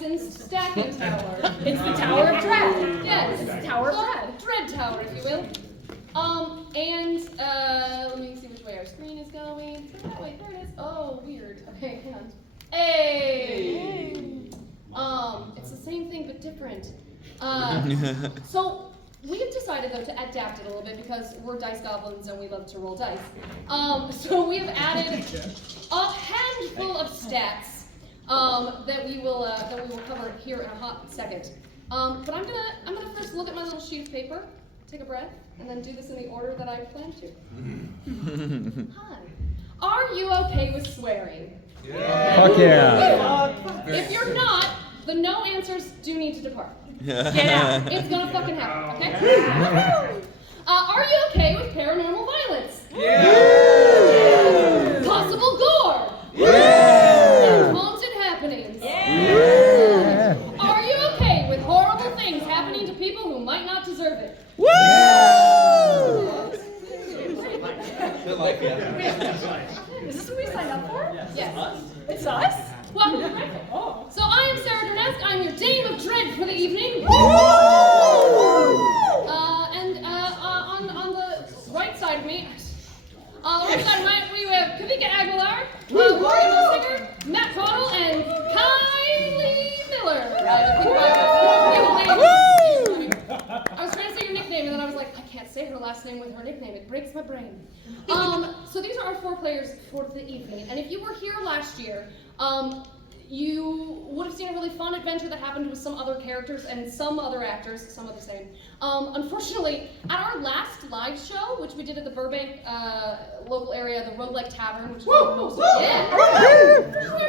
licensed stacking tower. It's the Tower of Dread. Yes, It's the Tower of Dread. Dread Tower, if you will. Let me see which way our screen is going. Turn that way, there it is. Oh, weird. Okay, hang on. Hey! It's the same thing but different. So we've decided though to adapt it a little bit because we're dice goblins and we love to roll dice. So we've added a handful of stats that we will cover here in a hot second. But I'm gonna first look at my little sheet of paper, take a breath, and then do this in the order that I planned to. Hi. Are you okay with swearing? Yeah. Fuck yeah. If you're not, the no answers do need to depart. Get out. It's gonna fucking happen, okay? Are you okay with paranormal violence? Yeah. Possible gore? Yeah. Haunted happenings? Yeah. Are you okay with horrible things happening to people who might not deserve it? Is this what we signed up for? Yes. It's us? Welcome to Rifle. Oh. So I am Sarah Durnesque. I'm your Dame of Dread for the evening. On the right side of me, we have Kawika Aguilar, Moessinger, Matt Caudel, and Kylie Miller. I was trying to say your nickname, and then I was like, I can't say her last name with her nickname. It breaks my brain. So these are our 4 players for the evening. And if you were here last year, you would have seen a really fun adventure that happened with some other characters and some other actors, some of the same. Unfortunately, at our last live show, which we did at the Burbank local area, the Roguelike Tavern, which is where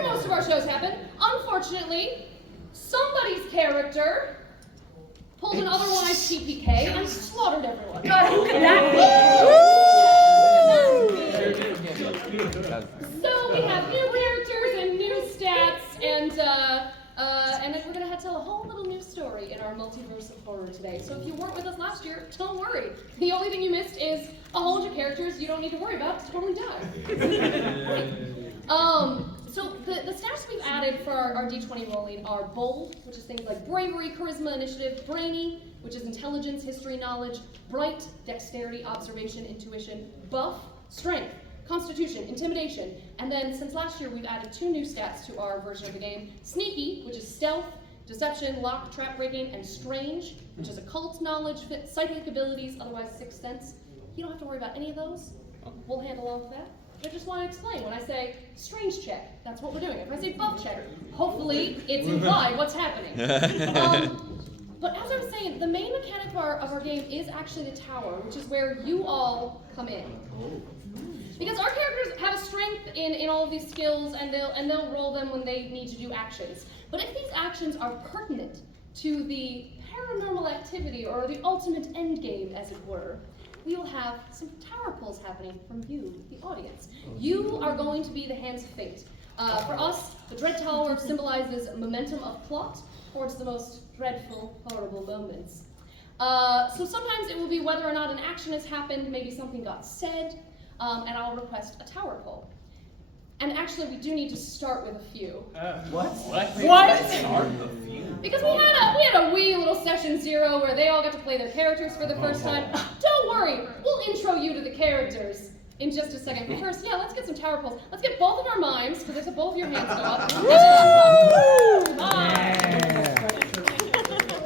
most of our shows happen, unfortunately, somebody's character pulled an otherwise TPK and slaughtered everyone. God, who could that be? So we have new characters and new stats, and then we're gonna tell a whole little new story in our multiverse of horror today. So if you weren't with us last year, don't worry. The only thing you missed is a whole bunch of characters you don't need to worry about to totally die. So the stats we've added for our D20 rolling are bold, which is things like bravery, charisma, initiative; brainy, which is intelligence, history, knowledge; bright, dexterity, observation, intuition; buff, strength; constitution, intimidation; and then since last year we've added 2 new stats to our version of the game: sneaky, which is stealth, deception, lock, trap breaking; and strange, which is occult knowledge, psychic abilities, otherwise sixth sense. You don't have to worry about any of those. We'll handle all of that. I just want to explain, when I say strange check, that's what we're doing. If I say buff check, hopefully it's implied what's happening. But as I was saying, the main mechanic of our game is actually the tower, which is where you all come in. Because our characters have a strength in all of these skills, and they'll roll them when they need to do actions. But if these actions are pertinent to the paranormal activity, or the ultimate end game, as it were, we will have some tower pulls happening from you, the audience. You are going to be the hands of fate. For us, the Dread Tower symbolizes momentum of plot towards the most dreadful, horrible moments. So sometimes it will be whether or not an action has happened, maybe something got said, and I'll request a tower pull. And actually, we do need to start with a few. What? Because we had a wee little session 0 where they all got to play their characters for the first time. Don't worry, we'll intro you to the characters in just a second. But first, let's get some tower pulls. Let's get both of our mimes, because both of your hands go up.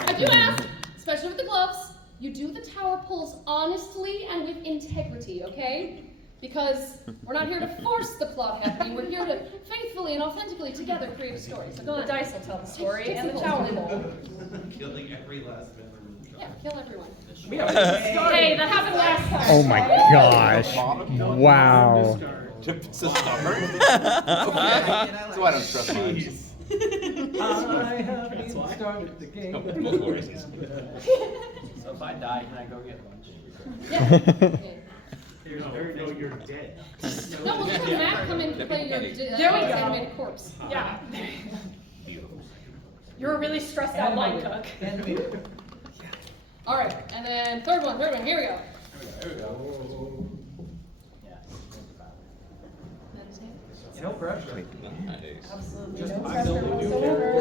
I do ask, especially with the gloves, you do the tower pulls honestly and with integrity, okay? Because we're not here to force the plot happening. We're here to faithfully and authentically together create a story. So go The on. dice will tell the story, Take and the some tower pulls. will. Killing every last member of the Yeah, kill everyone. Hey, that happened last time. Oh my gosh. Wow. It's a stubborn. So I don't trust mine. I haven't even started the game. So if I die, can I go get lunch? Yeah. Okay. No, you're dead. No, we'll just have Matt come in and play your There we go. animated corpse. Yeah. You're a really stressed out line cook. All right, and then third one, here we go. No pressure. Absolutely Just no I pressure build a new whatsoever.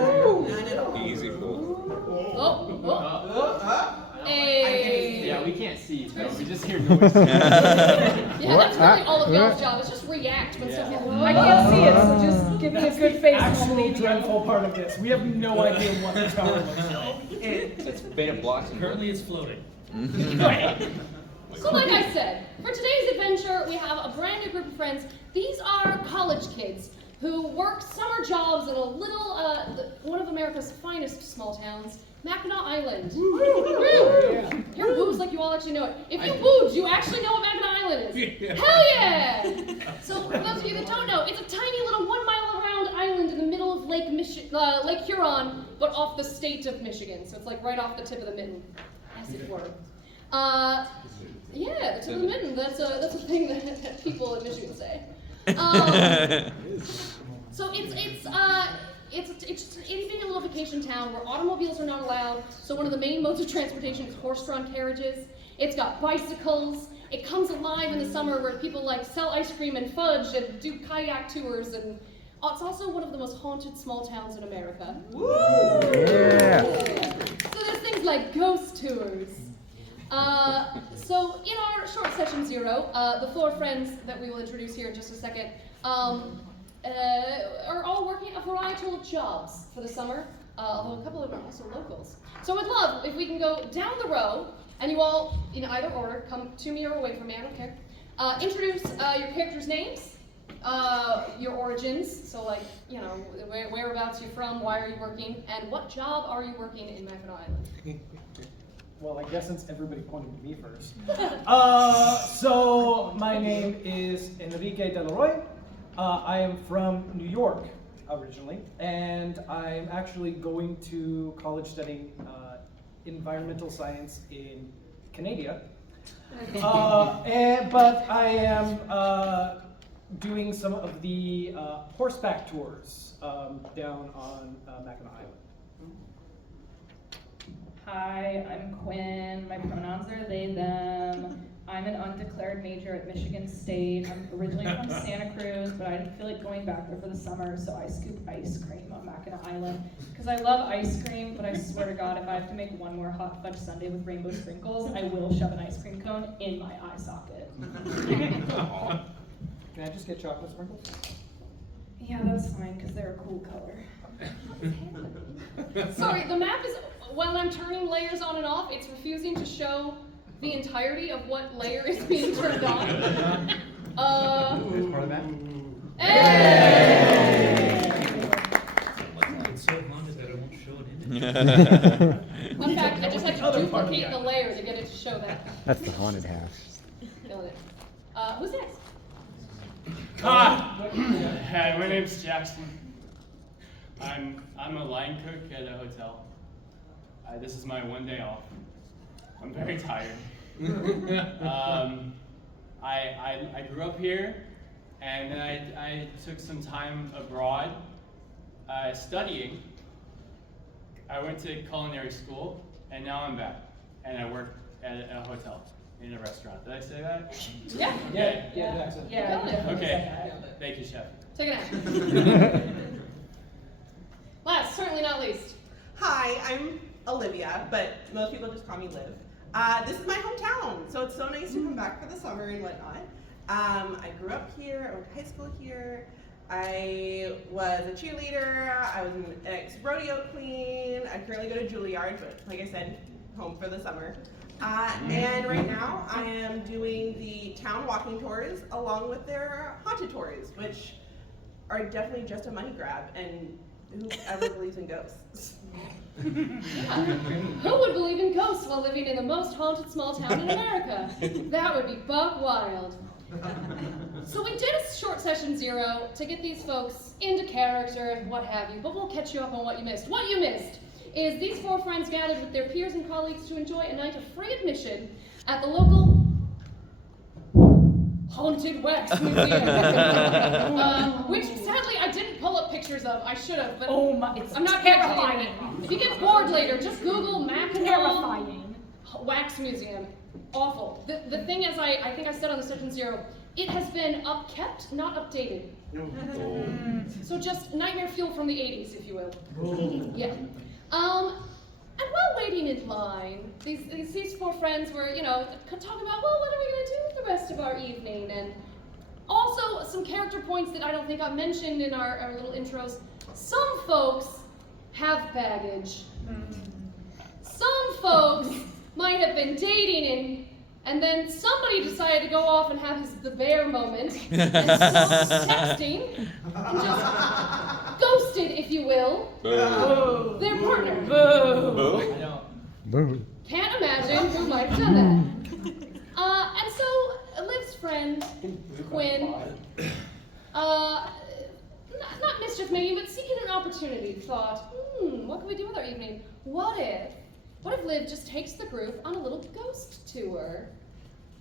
No, we just hear noise. Yeah, that's really all of What? y'all's job. It's just react when stuff happens. I can't see it, so just give me a good face. and I'll Actual leave you. dreadful part of this. We have no idea what the tower looks like. It's beta blocks and Currently it's floating. So like I said, for today's adventure, we have a brand new group of friends. These are college kids who work summer jobs in a little, one of America's finest small towns, Mackinac Island. Woo! Hear boos like you all actually know it. If you booed, you actually know what Mackinac Island is. Hell yeah! So for those of you that don't know, it's a tiny little 1 mile around island in the middle of Lake Huron, but off the state of Michigan. So it's like right off the tip of the mitten, as it were. Yeah, the tip of the mitten. That's a thing that people in Michigan say. So it's being a little vacation town where automobiles are not allowed. So one of the main modes of transportation is horse-drawn carriages. It's got bicycles. It comes alive in the summer where people like sell ice cream and fudge and do kayak tours, and it's also one of the most haunted small towns in America. Yeah. So there's things like ghost tours. So in our short session 0, the 4 friends that we will introduce here in just a second are all working a variety of jobs for the summer, although a couple of them are also locals. So I'd love if we can go down the row, and you all, in either order, come to me or away from me, I don't care. Introduce your characters' names, your origins, so like, you know, whereabouts you're from, why are you working, and what job are you working in Mackinac Island? Well, I guess since everybody pointed to me first. So my name is Enrique de la Roy. I am from New York originally, and I'm actually going to college studying environmental science in Canada. But I am doing some of the horseback tours down on Mackinac Island. Hi, I'm Quinn. My pronouns are they, them. I'm an undeclared major at Michigan State. I'm originally from Santa Cruz, but I didn't feel like going back there for the summer, so I scooped ice cream on Mackinac Island. Because I love ice cream, but I swear to God, if I have to make one more hot fudge sundae with rainbow sprinkles, I will shove an ice cream cone in my eye socket. Can I just get chocolate sprinkles? Yeah, that's fine, because they're a cool color. Sorry, the map is, while I'm turning layers on and off, it's refusing to show the entirety of what layer is being turned on. Here's part of that. Hey! It's so haunted that I won't show it in it. Fun fact, I just had to duplicate the layer to get it to show that. That's the haunted half. Feeling it. Who's next? Hi, my name's Jackson. I'm a line cook at a hotel. This is my one day off. I'm very tired. I grew up here, and then I took some time abroad studying. I went to culinary school, and now I'm back, and I work at a hotel in a restaurant. Did I say that? Yeah. Yeah, that's it. Yeah, Got it. definitely Okay. said that. Thank you, chef. Take it out. Last, certainly not least. Hi, I'm Olivia, but most people just call me Liv. This is my hometown, so it's so nice to come back for the summer and whatnot. I grew up here, I went to high school here. I was a cheerleader, I was an ex-rodeo queen. I currently go to Juilliard, but like I said, home for the summer. And right now I am doing the town walking tours along with their haunted tours, which are definitely just a money grab, and whoever believes in ghosts. Yeah. Who would believe in ghosts while living in the most haunted small town in America? That would be buck wild. So we did a short session 0 to get these folks into character and what have you, but we'll catch you up on what you missed. What you missed is these 4 friends gathered with their peers and colleagues to enjoy a night of free admission at the local Haunted Wax Museum, which sadly I didn't pull up pictures of. I should have, but Oh my, it's I'm not terrifying. If you get bored later, just Google Mackinac Terrifying. Wax Museum. Awful. The thing is, I think I said on the session 0, it has been upkept, not updated. So just nightmare fuel from the 80s, if you will. Yeah. And while waiting in line these four friends were, talking about, well, what are we gonna do with the rest of our evening? And also some character points that I don't think I mentioned in our little intros. Some folks have baggage. Some folks might have been dating and then somebody decided to go off and have the bear moment and stopped texting and just ghosted, if you will, their partner. Boo. I know. Boo. Can't imagine who might have done that. And so Liv's friend, Quinn, not mischief maybe, but seeking an opportunity, thought, what can we do with our evening? What if Liv just takes the group on a little ghost tour?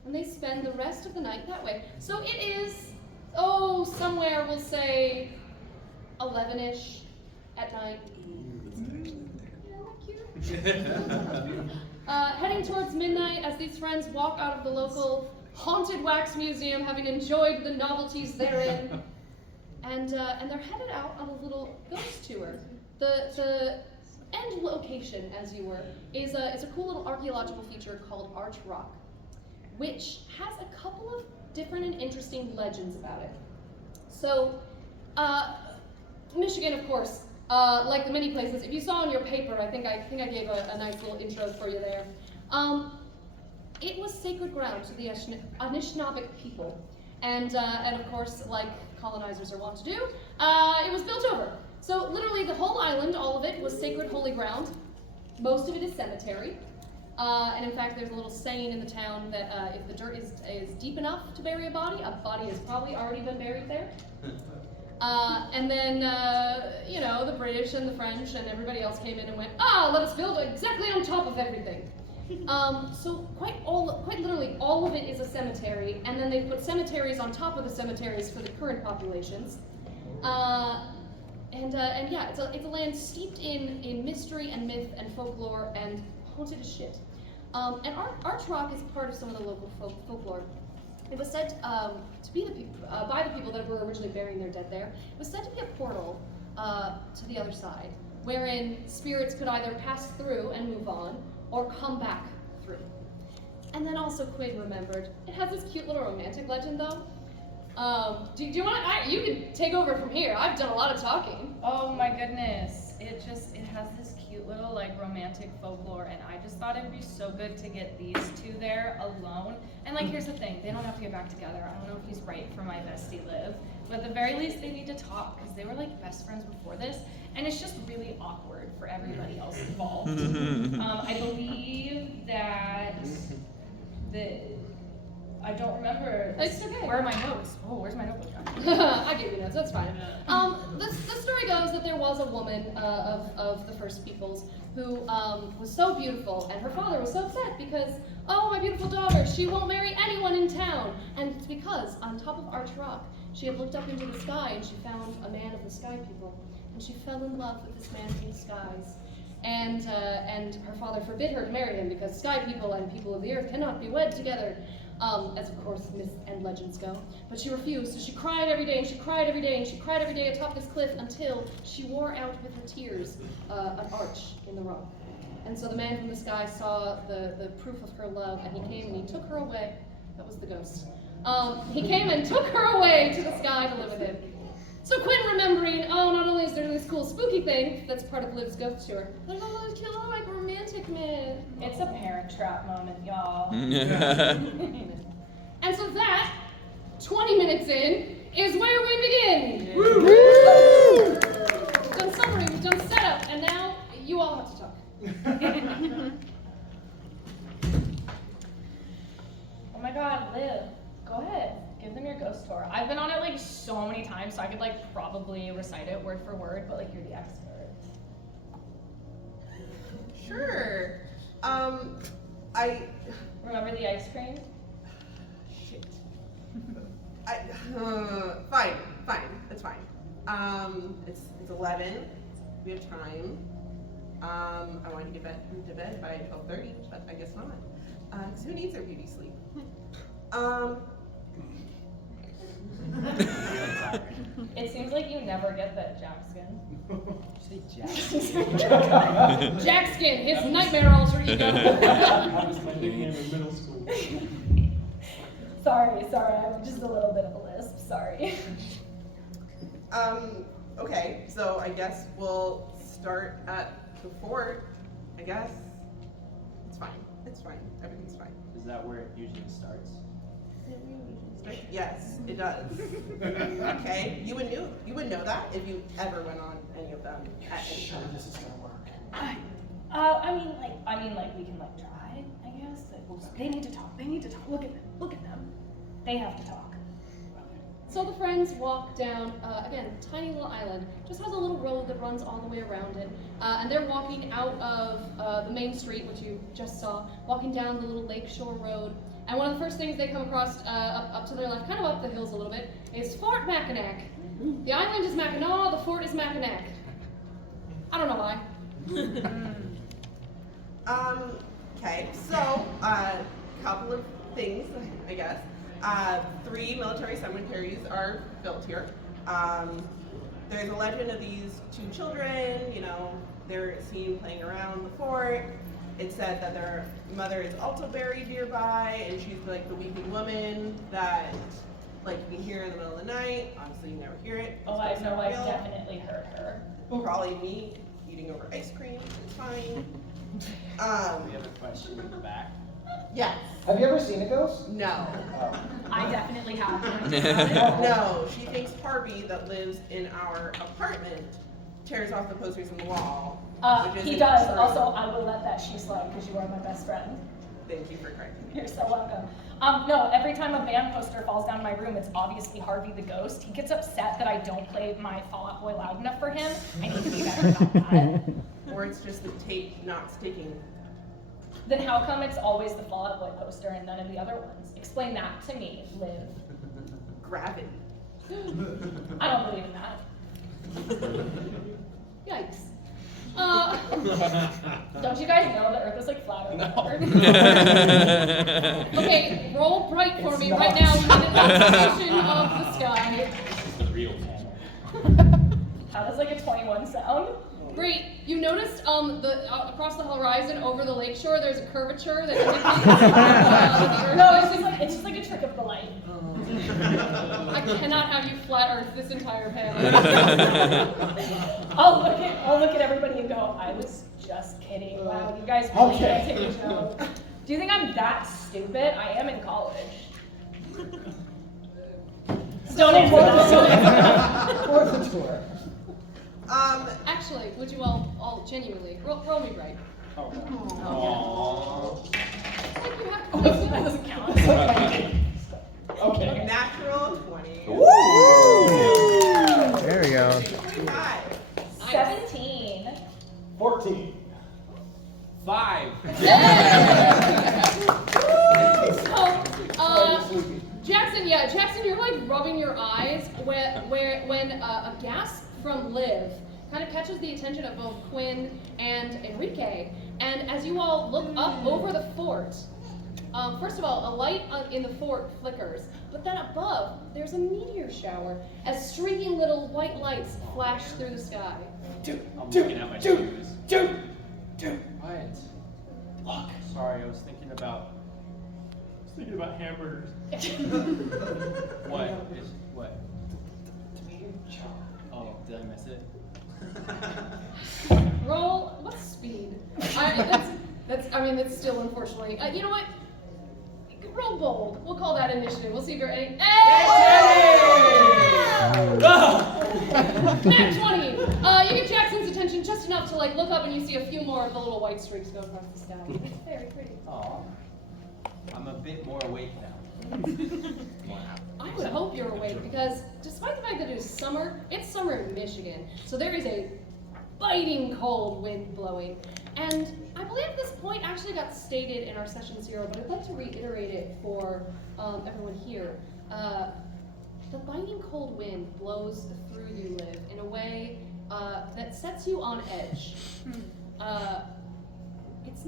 And they spend the rest of the night that way. So it is, somewhere we'll say 11-ish at night. Heading towards midnight as these friends walk out of the local haunted wax museum, having enjoyed the novelties therein. And they're headed out on a little ghost tour. The end location, as you were, is a cool little archaeological feature called Arch Rock, which has a couple of different and interesting legends about it. So, Michigan, of course, like the many places, if you saw in your paper, I think I gave a nice little intro for you there. It was sacred ground to the Anishinaabeg people, and of course, like colonizers are wont to do, it was built over. So literally the whole island, all of it, was sacred holy ground. Most of it is cemetery. And in fact, there's a little saying in the town that if the dirt is deep enough to bury a body has probably already been buried there. And then, the British and the French and everybody else came in and went, let us build exactly on top of everything. So quite literally, all of it is a cemetery, and then they put cemeteries on top of the cemeteries for the current populations. And yeah, it's a land steeped in mystery and myth and folklore and haunted as shit. And Arch Rock is part of some of the local folklore. It was said to be by the people that were originally burying their dead there. It was said to be a portal to the other side, wherein spirits could either pass through and move on, or come back through. And then also Quinn remembered, it has this cute little romantic legend though. Do you want to, you can take over from here. I've done a lot of talking. Oh my goodness. It has this cute little romantic folklore, and I just thought it would be so good to get these two there alone. And here's the thing, they don't have to get back together. I don't know if he's right for my bestie Liv, but at the very least they need to talk, because they were best friends before this, and it's just really awkward for everybody else involved. I believe that I don't remember. It's okay. Where are my notes? Oh, where's my notebook? I gave you notes, that's fine. The story goes that there was a woman of the First Peoples who was so beautiful, and her father was so upset because, my beautiful daughter, she won't marry anyone in town. And it's because on top of Arch Rock, she had looked up into the sky and she found a man of the Sky People, and she fell in love with this man from the skies. And her father forbid her to marry him because Sky People and people of the earth cannot be wed together. As of course myths and legends go. But she refused, so she cried every day, and she cried every day, and she cried every day atop this cliff until she wore out with her tears an arch in the rock. And so the man from the sky saw the proof of her love, and he came and he took her away. That was the ghost. He came and took her away to the sky to live with him. So Quinn remembering, not only is there this cool spooky thing that's part of Liv's ghost tour, there's all those cute little romantic myth. It's a Parent Trap moment, y'all. And so that, 20 minutes in, is where we begin. Woo! We've done summary, we've done setup, and now you all have to talk. Oh my god, Liv, go ahead. Give them your ghost tour. I've been on it so many times, so I could probably recite it word for word, but you're the expert. Sure. I Remember the ice cream? shit. Fine, that's fine. It's 11. We have time. I wanted to get to bed by 12:30, but I guess not. Because who needs their beauty sleep? It seems like you never get that, Jackson. Say Jack. Jackskin, his nightmare alter ego. That was my nickname in middle school. Sorry, I'm just a little bit of a lisp, sorry. Okay, so I guess we'll start at the fort, I guess. It's fine, everything's fine. Is that where it usually starts? Yes, it does. Okay, you would know that if you ever went on any of them at any time. This is gonna work. I mean, we can like try, I guess. They need to talk. Look at them. They have to talk. So the friends walk down, again, tiny little island, just has a little road that runs all the way around it, and they're walking out of the main street, which you just saw, walking down the little lakeshore road, and one of the first things they come across up to their left, kind of up the hills a little bit, is Fort Mackinac. The island is Mackinac, the fort is Mackinac. I don't know why. Okay, so, couple of things, I guess. 3 military cemeteries are built here. There's a legend of these 2 children, they're seen playing around the fort. It's said that their mother is also buried nearby, and she's like the weeping woman that, like, you can hear in the middle of the night. Obviously, you never hear it. Oh, I know, I've definitely heard her. Probably me eating over ice cream. It's fine. We have a question in the back. Yes. Have you ever seen a ghost? No. Oh. I definitely have. No. She thinks Harvey, that lives in our apartment, tears off the posters on the wall. which He isn't does. true. Also, I will let that shoe slide because you are my best friend. Thank you for correcting me. You're so welcome. No, every time a band poster falls down my room, it's obviously Harvey the Ghost. He gets upset that I don't play my Fall Out Boy loud enough for him. I need to be better about that. Or it's just the tape not sticking. Then how come it's always the Fall Out Boy poster and none of the other ones? Explain that to me, Liv. Gravity. I don't believe in that. Yikes. Don't you guys know the Earth is like flat over? Okay, roll bright for me right now. We need an observation of the sky. This is the real channel. How does like a 21 sound? Great. You noticed across the horizon over the lakeshore, there's a curvature that indicates. No, it's just like a trick of the light. I cannot have you flat Earth this entire panel. I'll look at everybody and go, I was just kidding. Wow, you guys really can't take a joke. Do you think I'm that stupid? I am in college. Don't answer. For the tour. Actually, would you all genuinely roll me right? Aww. Like you have That doesn't count. Okay. Natural 20. Woo! There we go. 25. 17. 14. 5. Jackson, you're like rubbing your eyes when a gasp from Liv kind of catches the attention of both Quinn and Enrique. And as you all look up over the fort, first of all, a light in the fort flickers, but then above, there's a meteor shower as streaking little white lights flash through the sky. I'm looking at my shoes. What? Look. Sorry, I was thinking about hamburgers. what? Oh, did I miss it? Roll, what's speed? That's still unfortunately. You know what? Roll bold. We'll call that initiative. We'll see if you're any. Nat 20! You get Jackson's attention just enough to look up and you see a few more of the little white streaks go across the sky. It's very pretty. Aw. I'm a bit more awake now. I would hope you're awake because despite the fact that it's summer in Michigan, so there is a biting cold wind blowing. And I believe this point actually got stated in our session 0, but I'd like to reiterate it for everyone here. The biting cold wind blows through you, Liv, in a way that sets you on edge. It's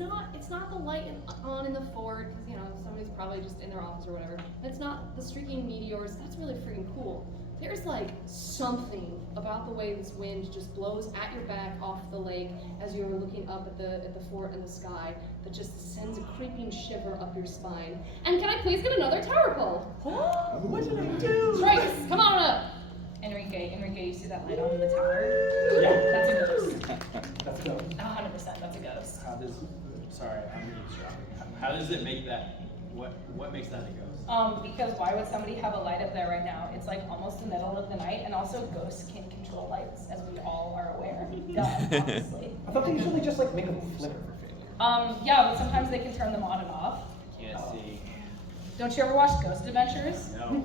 not the light on in the fort, because somebody's probably just in their office or whatever. It's not the streaking meteors. That's really freaking cool. there's like something about the way this wind just blows at your back off the lake as you're looking up at the fort and the sky that just sends a creeping shiver up your spine. And can I please get another tower pull? What did I do? Trace, come on up. Enrique, you see that light on in the tower? Yeah. That's a ghost. That's dope. 100%, that's a ghost. How does? Sorry, I'm eavesdropping. How does it make that? What makes that a ghost? Because why would somebody have a light up there right now? It's like almost the middle of the night, and also ghosts can control lights, as we all are aware. Duh, obviously. I thought they usually just like make them flicker. Yeah, but sometimes they can turn them on and off. Can't see. Don't you ever watch Ghost Adventures? No.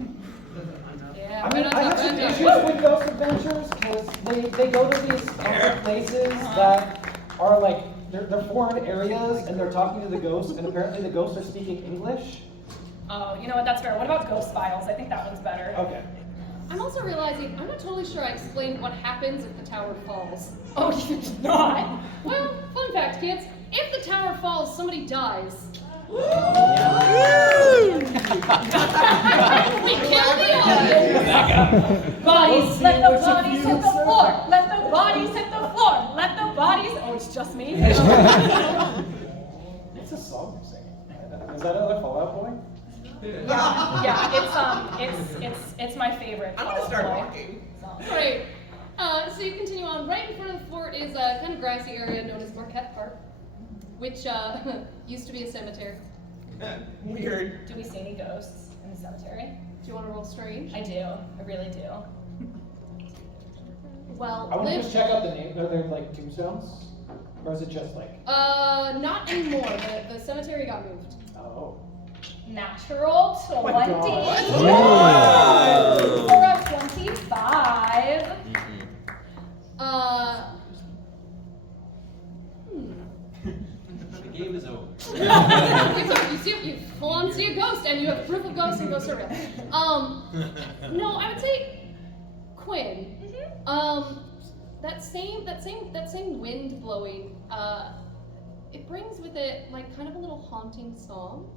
Yeah, I mean, right on I have top some of issues that. with Ghost Adventures because they go to these other places that are like, they're foreign areas and they're talking to the ghosts and apparently the ghosts are speaking English. Oh, you know what, that's fair. What about Ghost Files? I think that one's better. Okay. I'm also realizing I'm not totally sure I explained what happens if the tower falls. Oh, you did not? Well, fun fact, kids. If the tower falls, somebody dies. We kill the audience. Bodies, let the bodies hit the floor. Let the bodies hit the floor. Let the bodies. Oh, it's just me. What's the song you're singing? Is that another Fallout Boy? Yeah. It's my favorite. I'm gonna start Boy walking. song. Great. So you continue on. Right in front of the fort is a kind of grassy area known as Marquette Park, which used to be a cemetery. Weird. Do we see any ghosts in the cemetery? Do you want to roll strange? I do. I really do. Well, I want to live. just check out the name. Are there like tombstones? Or is it just like, Not anymore. The cemetery got moved. oh. Natural 20. my God. Woo! For a 25. The game is over. You full on see a ghost, and you have proof of ghosts and ghosts are real. No, I would say Quinn. That same wind blowing. It brings with it like kind of a little haunting song,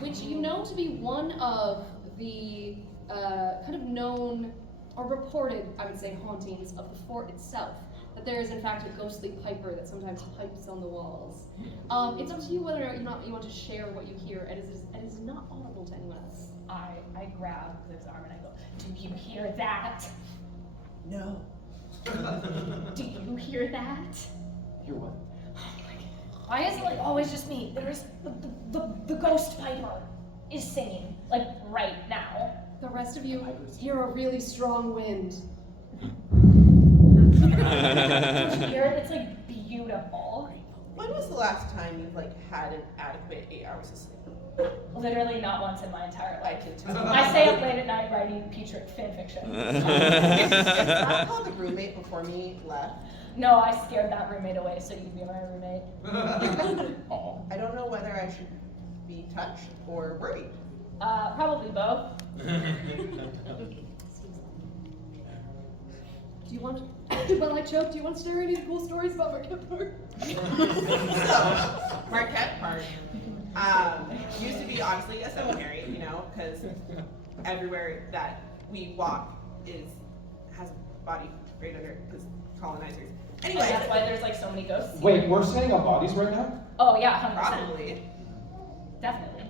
which you know to be one of the kind of known or reported, I would say, hauntings of the fort itself. That there is in fact a ghostly piper that sometimes pipes on the walls. It's up to you whether or not you want to share what you hear, and it is not audible to anyone else. I grab Liv's arm and I go, do you hear that? No. Do you hear that? Hear what? Why is it like always just me? There's the ghost piper is singing, like right now. The rest of you hear a really strong wind. Don't you hear it? It's like beautiful. When was the last time you've like had an adequate 8 hours of sleep? Literally not once in my entire life. I stay up late at night writing fan fiction. Is that how the roommate before me left? No, I scared that roommate away so you'd be my roommate. I don't know whether I should be touched or worried. Probably both. Do you want to, while I choke, do you want to share any cool stories about Marquette Park? So, Marquette Park used to be obviously a cemetery, you know, because everywhere that we walk has a body right under because colonizers. Anyway, That's why there's like so many ghosts. Wait, we're standing on bodies right now? Oh yeah, 100%. probably. Definitely.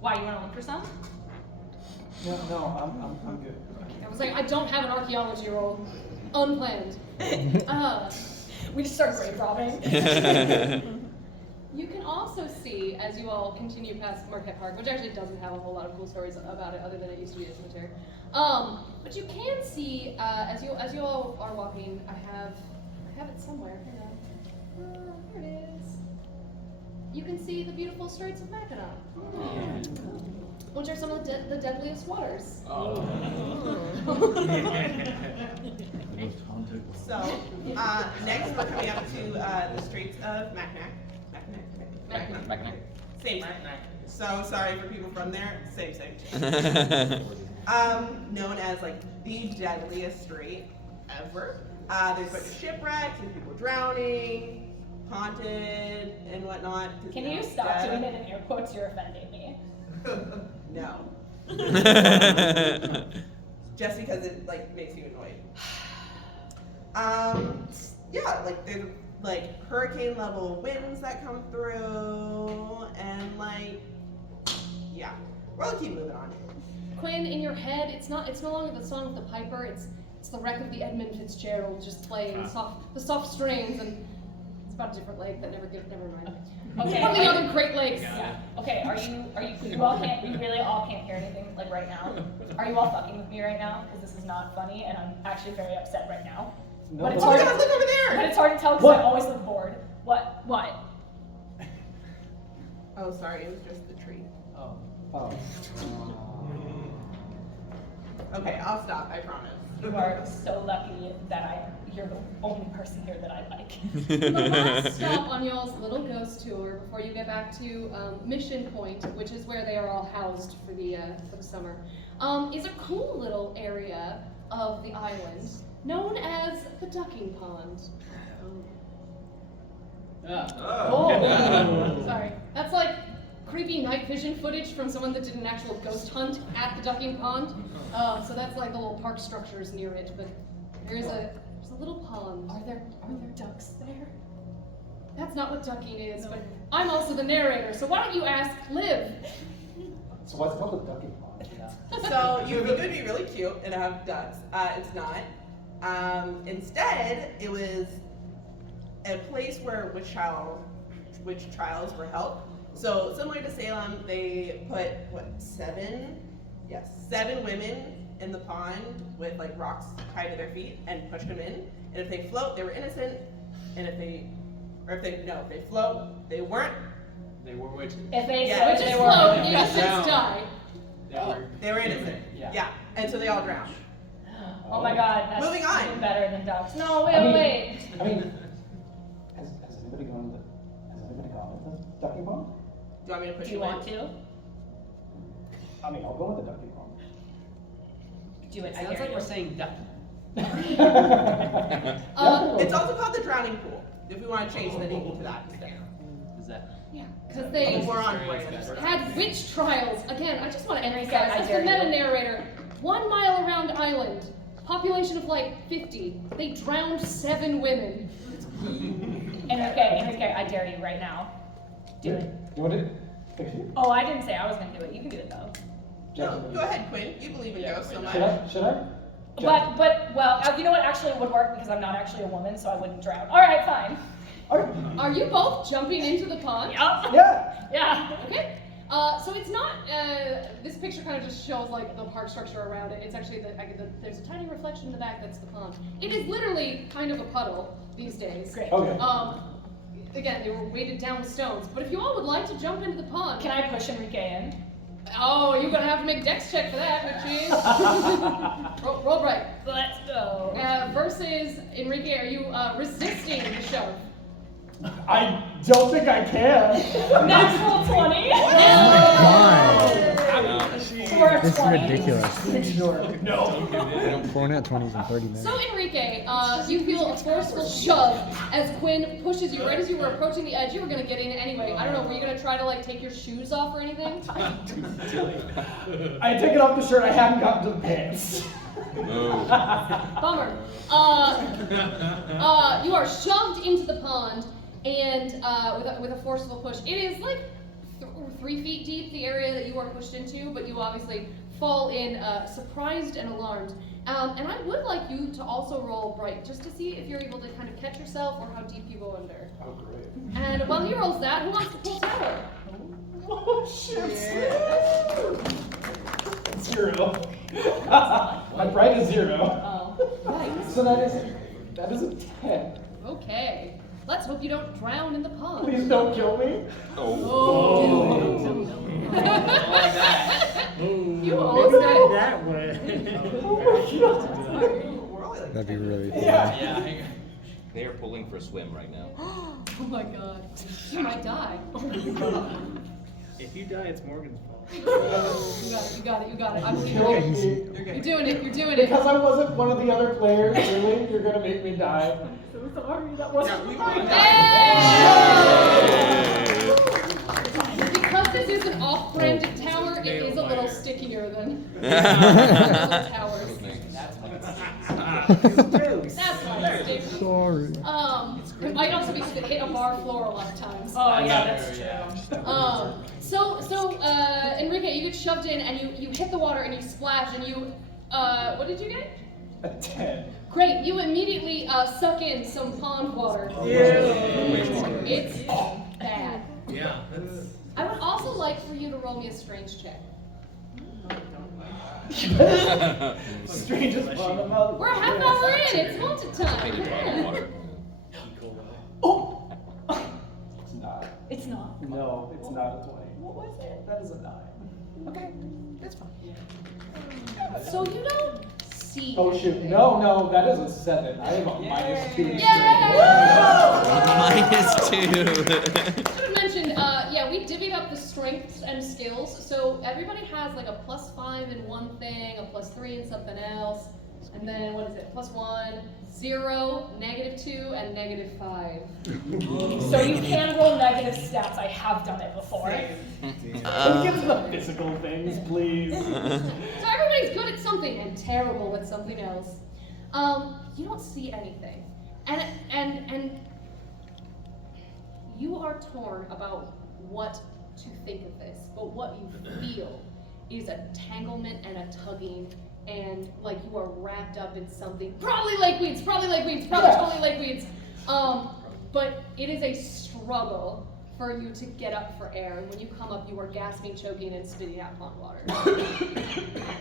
Why, you want to look for some? No, I'm good. I was like, I don't have an archaeology roll. Unplanned. We just start grave robbing. You can also see, as you all continue past Marquette Park, which actually doesn't have a whole lot of cool stories about it other than it used to be a cemetery. But you can see, as you all are walking, I have it somewhere. Hang on. Here it is. You can see the beautiful Straits of Mackinac, which are some of the deadliest waters. So, next we're coming up to the Straits of Mackinac. Mackinac. Same. So sorry for people from there. Same. Known as like the deadliest strait ever. There's a bunch of shipwrecks and people drowning, haunted and whatnot. Can you stop doing it in air quotes? You're offending me. No. just because it like makes you annoyed. Yeah, like there's like hurricane level winds that come through, and like, yeah, we'll keep moving on. Quinn, in your head, it's no longer the song of the piper. It's the wreck of the Edmund Fitzgerald just playing the soft strings, and it's about a different lake that never mind. Okay. One of the other Great Lakes. Yeah. Okay, you all can't, you really all can't hear anything, like right now? Are you all fucking with me right now? Because this is not funny, and I'm actually very upset right now. No. But it's Oh my hard, God, look over there! but it's hard to tell because What? I always look bored. What? Oh, sorry, it was just the tree. Oh. Okay, I'll stop, I promise. You are so lucky that you're the only person here that I like. The last stop on y'all's little ghost tour before you get back to Mission Point, which is where they are all housed for the summer, is a cool little area of the island known as the Ducking Pond. Oh. Sorry, that's like creepy night vision footage from someone that did an actual ghost hunt at the Ducking Pond. So that's like the little park structures near it, but there's a little pond. Are there ducks there? That's not what ducking is, but I'm also the narrator, so why don't you ask Liv? So what's called the ducking pond? So you would be really cute and have ducks. It's not. Instead, it was a place where witch trials were held. So similar to Salem, they put seven women in the pond with like rocks tied to their feet and pushed them in. And if they float, they were innocent. And if they float, they weren't. They were witches. If they Yeah, float, Which is they float, were. innocents die. They were innocent. Yeah. And so they all drowned. Oh my God, that's Moving on. even better than ducks. No, wait. I mean, has anybody gone to the ducking pond? Do you want me to push Do you want to? I mean, I'll go with the ducking pond. Do it. I Sounds dare like you. we're saying duck. It's also called the drowning pool. If we want to change the name to that instead. Is that? Yeah, because they We're on brand. had witch trials. Again, I just want to Enrique, emphasize, I as the dare you. meta-narrator, 1 mile around island, population of like 50. They drowned 7 women. Enrique, I dare you right now. Do it. You want it? Fiction? Oh, I didn't say I was gonna do it. You can do it though. No, go ahead, Quinn. You believe in ghosts so much. Should I? Well, you know what actually would work because I'm not actually a woman, so I wouldn't drown. All right, fine. Are you both jumping into the pond? Yup. Yeah. Yeah. Okay. So it's not, this picture kind of just shows like the park structure around it. It's actually, there's a tiny reflection in the back that's the pond. It is literally kind of a puddle these days. Great. Okay. Again, they were weighted down stones. But if you all would like to jump into the pond. Can I push Enrique in? Oh, you're gonna have to make a dex check for that, which is roll right. Let's go. Versus Enrique, are you resisting the shove? I don't think I can. Natural 20. Oh For a This is 20. ridiculous. Sure. No. 4 net 20s in 30 minutes. So Enrique, you feel a forceful shove as Quinn pushes you right as you were approaching the edge. You were gonna get in anyway. I don't know, were you gonna try to like take your shoes off or anything? I take it off the shirt. I haven't gotten to the pants. Bummer. You are shoved into the pond, and with a forceful push. It is like 3 feet deep, the area that you are pushed into, but you obviously fall in surprised and alarmed. And I would like you to also roll bright, just to see if you're able to kind of catch yourself or how deep you go under. Oh, great. And while he rolls that, who wants to pull tower? Oh, shit. 0. My bright is 0. Oh, right. So that is a 10. Okay. Let's hope you don't drown in the pond. Please don't kill me. Oh. Like that. You almost did. That way. Oh my God. We're all like That'd be really cool. Yeah. They are pulling for a swim right now. Oh my god. You might die. If you die, it's Morgan's fault. You got it. I'm Kill doing it. me. You're doing it. Because I wasn't one of the other players, really? You're gonna make me die. So sorry, that wasn't we my won. Because this is an off-branded tower, it is a little stickier than other towers. Jokes. That's nice, dude. Sorry. It might also be because it hit a bar floor a lot of times. Oh yeah, that's true. So Enrique, you get shoved in and you hit the water and you splash and you, what did you get? A 10. Great, you immediately suck in some pond water. It's bad. Yeah, that's. I would also like for you to roll me a strange check. Strangest part about We're a half hour in, it's haunted time. Yeah. Oh! It's not. It's not. No, it's not a 20. What was it? That is a 9. Okay, that's fine. So you don't see. Oh shoot. No, that is a 7. I have a -2. Yay! -2. Should have mentioned, yeah, we divvied up the strengths and skills, so everybody has like a +5 in one thing, a +3 in something else, and then what is it? +1, 0, -2, and -5. So you can roll negative stats. I have done it before. Let's get to the physical things, please. So everybody's good at something and terrible at something else. You don't see anything, and you are torn about what to think of this, but what you feel is a tanglement and a tugging, and like you are wrapped up in something. Probably lakeweeds, probably totally lakeweeds. But it is a struggle for you to get up for air, and when you come up, you are gasping, choking, and spitting out pond water.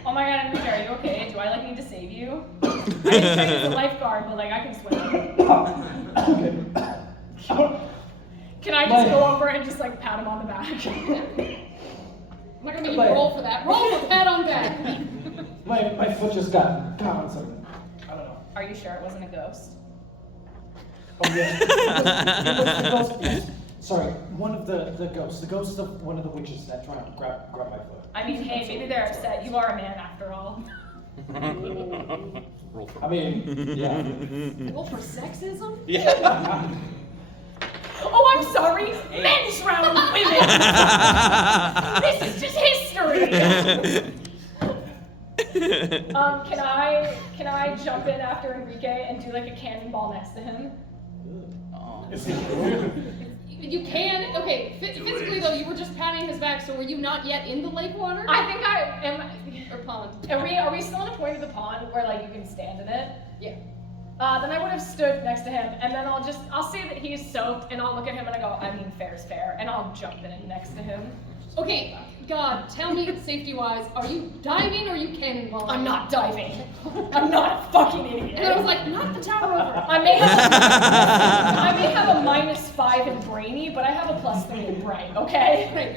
Oh my god, Enrique, are you okay? Do I like need to save you? I didn't train as a lifeguard, but like I can swim. Can I just go over and just like pat him on the back? I'm not gonna make you roll for that. Roll for pat on back. My foot just got caught on something. I don't know. Are you sure it wasn't a ghost? Oh yeah. It was the ghost. Sorry, one of the ghosts. The ghost of one of the witches that tried to grab my foot. I mean, hey, maybe they're upset. You are a man after all. I mean, yeah. Roll for sexism? Yeah. Oh, I'm sorry. Men's round women. This is just history. Can I jump in after Enrique and do like a cannonball next to him? You can. Okay, physically though, you were just patting his back, so were you not yet in the lake water? I think I am. Or pond? Are we still in a point of the pond where like you can stand in it? Yeah. Then I would have stood next to him, and then I'll see that he's soaked, and I'll look at him and I go, I mean, fair's fair, and I'll jump in next to him. Okay, God, tell me safety-wise, are you diving or are you cannonballing? I'm not diving. I'm not a fucking idiot. And I was like, knock the tower over. I may have a -5 in brainy, but I have a +3 in bright. Okay. Right.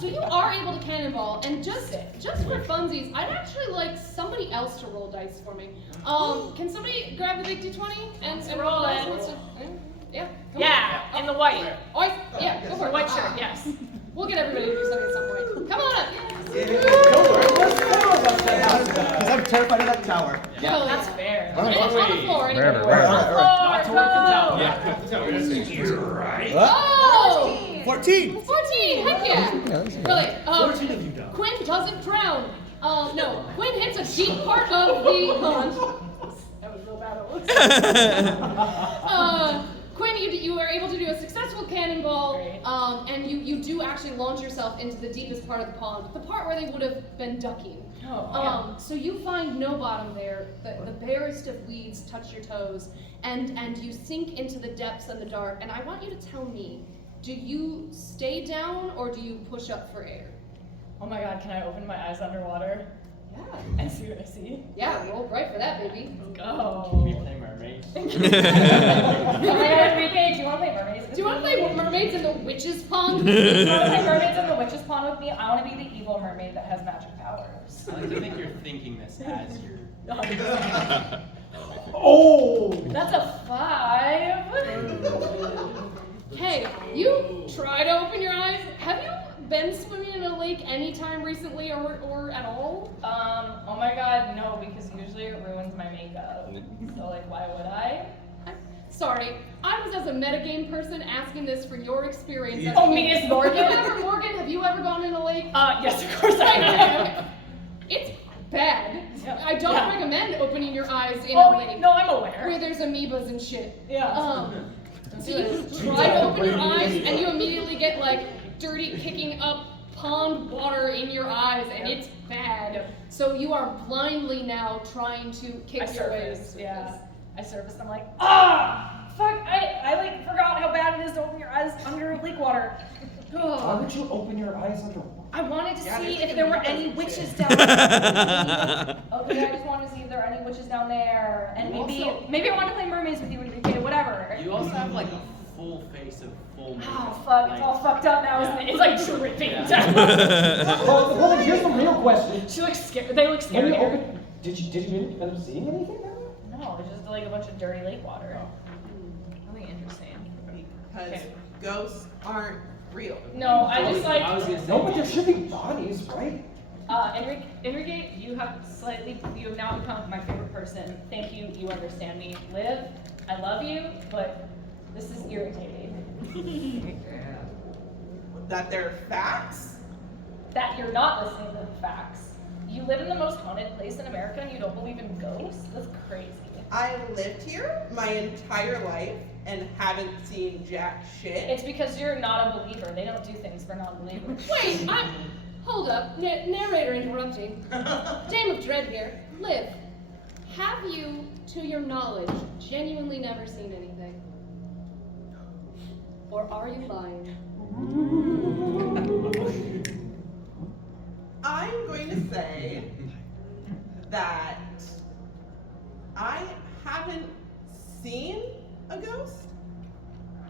So you are able to cannonball, and just for funsies, I'd actually like somebody else to roll dice for me. Can somebody grab the big D20 and roll it? dice? Yeah. Yeah, in the white. Oh, yeah, go for it. White shirt, yes. We'll get everybody to do something at some point. Come on up. Because I'm terrified of that tower. Yeah. That's fair. And it's on the floor anyway. Not towards the tower. You're right. Oh! 14! 14! Heck yeah! Brilliant. 14 of you done. Quinn doesn't drown. No. Quinn hits a deep part of the pond. That was real bad. Quinn, you are able to do a successful cannonball, and you do actually launch yourself into the deepest part of the pond, the part where they would have been ducking. So you find no bottom there. The barest of weeds touch your toes, and you sink into the depths and the dark. And I want you to tell me, do you stay down or do you push up for air? Oh my god, can I open my eyes underwater Yeah. and see what I see? Yeah, roll right for that, baby. Let's We go. play mermaid. Oh my god, Enrique, do you want to play mermaids? Do you want to play mermaids in the witch's pond? Do you want to play mermaids in the witch's pond with me? I want to be the evil mermaid that has magic powers. I like to think you're thinking this as you're. Oh! That's a 5. Hey, you try to open your eyes. Have you been swimming in a lake anytime recently or at all? Oh my god, no, because usually it ruins my makeup. So like, why would I? Sorry, I was as a metagame person asking this for your experience. Oh, me as Morgan? Morgan, have you ever gone in a lake? Yes, of course I have. It's bad. Yeah. I don't Yeah. recommend opening your eyes in Oh, a wait, lake no, I'm aware. where there's amoebas and shit. Yeah. So you try to open your eyes and you immediately get like dirty kicking up pond water in your eyes and it's bad. Yep. So you are blindly now trying to kick I your way. surfaced, yeah. I surfaced, I'm like, fuck, I like forgot how bad it is to open your eyes under lake water. Why would you open your eyes under? I wanted to Yeah, see there's if there were like a any million witches shit. down there. Okay, I just wanted to see if there were any witches down there. And You maybe also- maybe I wanted to play mermaids with you, Enrique, whatever. You also have like a full face of full makeup. Oh fuck, it's all fucked up now, isn't it? It's like dripping down. Well, hold on, here's the real question. She looks scared. They look When you scary. open, did you end up seeing anything? No, it's just like a bunch of dirty lake water. Really interesting. Because Okay. ghosts aren't real. No, I just like I was gonna say. No, but there should be bodies, right? Enrique, you have now become my favorite person. Thank you, you understand me. Liv, I love you, but this is irritating. That they're facts? That you're not listening to the facts. You live in the most haunted place in America and you don't believe in ghosts? That's crazy. I lived here my entire life and haven't seen jack shit. It's because you're not a believer. They don't do things for non-believers. Wait, hold up. Narrator interrupting. Dame of Dread here. Liv, have you, to your knowledge, genuinely never seen anything? Or are you lying? I'm going to say that I haven't seen a ghost.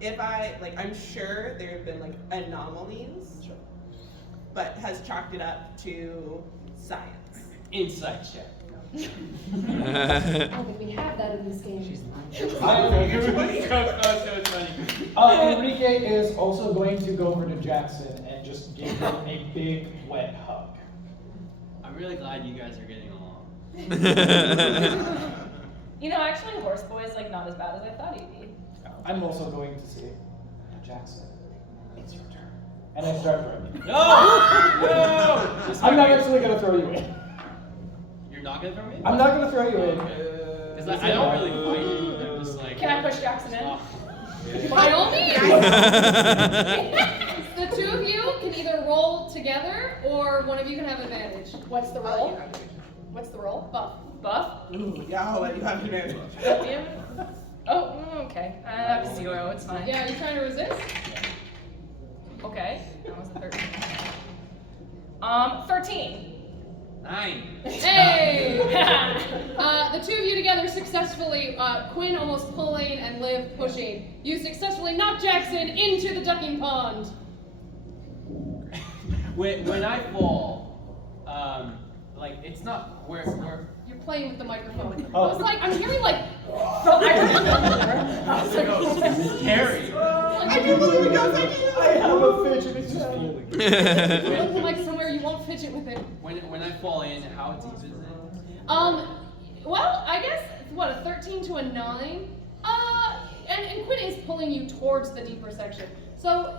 I'm sure there have been like anomalies, but has chalked it up to science. Insight check. I don't think we have that in this game. So it's funny. Enrique is also going to go over to Jackson and just give him a big wet hug. I'm really glad you guys are getting along. You know, actually, Horse Boy is like not as bad as I thought he'd be. I'm also going to say, Jackson, it's your turn. And I start throwing you. No! I'm not actually going to throw you in. You're not gonna throw me? I'm not going to throw you in. Because I don't really fight you. I'm just like. Can I push Jackson in? By all means! The two of you can either roll together or one of you can have advantage. What's the roll? What's the roll? Buff. Buff? Ooh, yeah, I'll let you have advantage. Oh, okay. I have 0, it's fine. Yeah, are you trying to resist? Okay. That was 13. 13. 9. Hey! The two of you together successfully, Quinn almost pulling and Liv pushing. You successfully knock Jackson into the ducking pond. When I fall, like it's not where You're playing with the microphone. Oh. I was like, I'm hearing like. Harry. I do believe it goes, I do. I have a fidget spinner. Like somewhere you won't fidget with it. When I fall in, how deep is it? Well, I guess what, a 13 to a 9. And Quinn is pulling you towards the deeper section. So,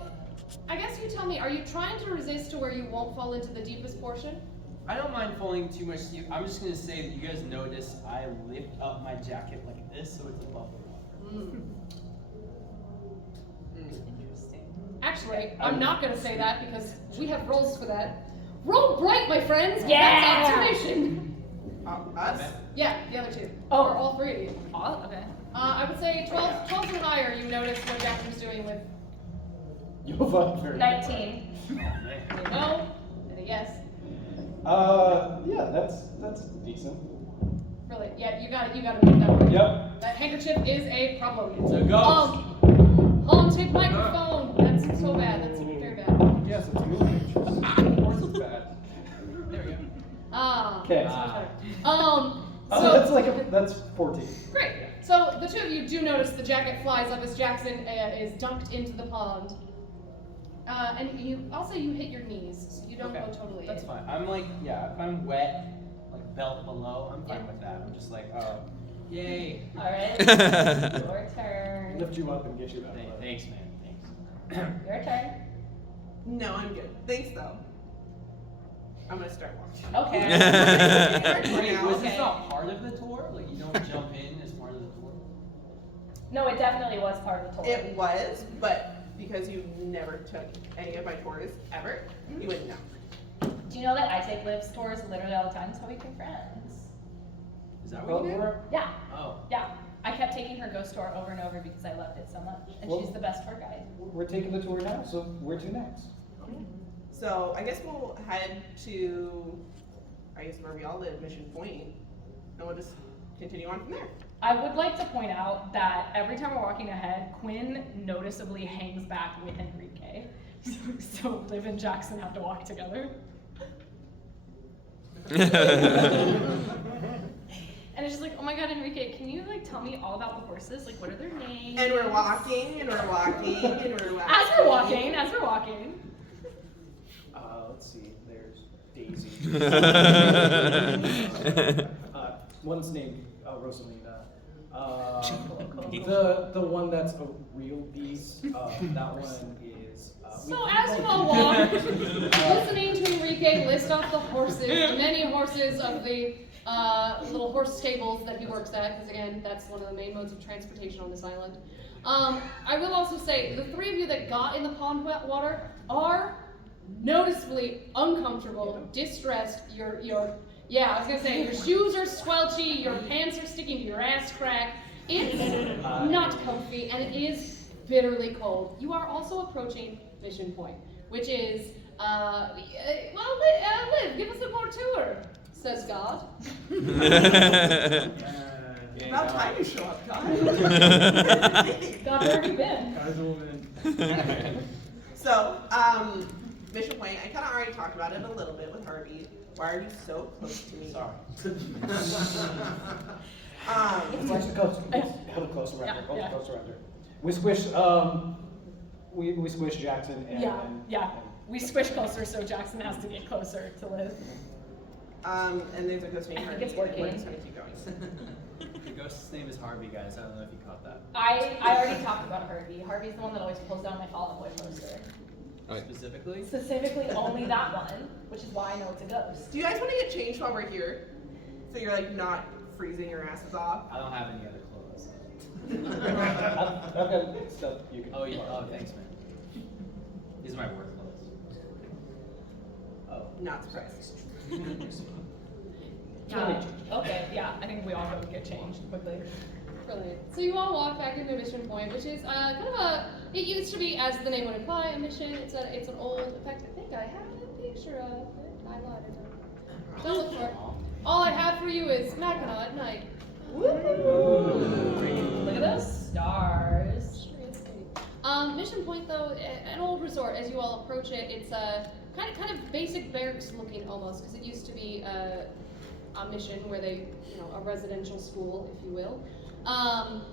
I guess you tell me, are you trying to resist to where you won't fall into the deepest portion? I don't mind falling too much deep. I'm just gonna say that you guys notice I lift up my jacket like this, so it's above the water. Interesting. Actually, I'm not gonna say that because we have rolls for that. Roll bright, my friends! Yeah! That's observation! Us? Yeah, the other two. Oh. Or all three of you. Oh, okay. I would say 12 and higher, you notice what Jackson's doing with You'll find very 19. a no and a yes. Yeah, that's decent. Really, yeah, you gotta move that one. Yep. That handkerchief is a problem. So ghost. Haunted microphone. That's so bad. That's very bad. Yes, it's moving. Of course it's bad. There we go. Okay. So That's 14. great. So the two of you do notice the jacket flies up as Jackson is dunked into the pond. And you hit your knees, so you don't Okay, go totally that's in. fine. I'm like, yeah, if I'm wet, like belt below, I'm fine with that. I'm just like, oh, yay. Alright. Your turn. Lift you up and get you that. Thanks, man. Thanks. Your turn. No, I'm good. Thanks though. I'm gonna start walking. Okay. Wait, was this Okay. not part of the tour? Like you don't jump in as part of the tour? No, it definitely was part of the tour. It was, but because you never took any of my tours ever, you wouldn't know. Do you know that I take Liv's tours literally all the time? That's how we became friends. Is that what you did? Yeah, Oh. yeah. I kept taking her ghost tour over and over because I loved it so much. And Well- she's the best tour guide. We're taking the tour now, so where to next? So I guess we'll head to, I guess where we all live, Mission Point, and we'll just continue on from there. I would like to point out that every time we're walking ahead, Quinn noticeably hangs back with Enrique. So Liv and Jackson have to walk together. And it's just like, oh my god, Enrique, can you like tell me all about the horses? Like, what are their names? And we're walking, and we're walking, and we're walking. As we're walking. Let's see. There's Daisy. One's named Rosalina. The one that's a real beast. That one is. So as you all walk, listening to Enrique list off the horses, the many horses of the little horse stables that he works at, because again, that's one of the main modes of transportation on this island. I will also say, the three of you that got in the pond water are noticeably uncomfortable, distressed. Yeah, I was gonna say, your shoes are squelchy, your pants are sticking to your ass crack. It's not comfy, and it is bitterly cold. You are also approaching Mission Point, which is, Liv, give us a more tour, says God. About time you show up, God. God, where have you been? So, Mission Point, I kind of already talked about it a little bit with Harvey. Why are you so close to me? Sorry. It's like the coast. Hold it close around her. Hold Yeah. it close around her. We squish. We squish Jackson and. Yeah. We squish closer, so Jackson has to get closer to Liv. And there's a ghost named I think Harvey. it's working. We're just gonna keep going. The ghost's name is Harvey, guys. I don't know if you caught that. I already talked about Harvey. Harvey's the one that always pulls down my Fall Out Boy poster. Specifically? Specifically only that one, which is why I know it's a ghost. Do you guys want to get changed while we're here? So you're like not freezing your asses off? I don't have any other clothes. I've got stuff you can. Oh, yeah. Oh, thanks, man. These are my work clothes. Oh. Not surprised. Okay, yeah, I think we all go get changed quickly. Brilliant. So you all walk back into Mission Point, which is kind of it used to be, as the name would imply, a mission. It's an old, in fact, I think I have a picture of it. I lied, I don't look for it. All I have for you is Mackinac at night. Look at those stars. Mission Point, though, an old resort. As you all approach it, it's kind of basic barracks looking almost, because it used to be a mission where they, a residential school, if you will.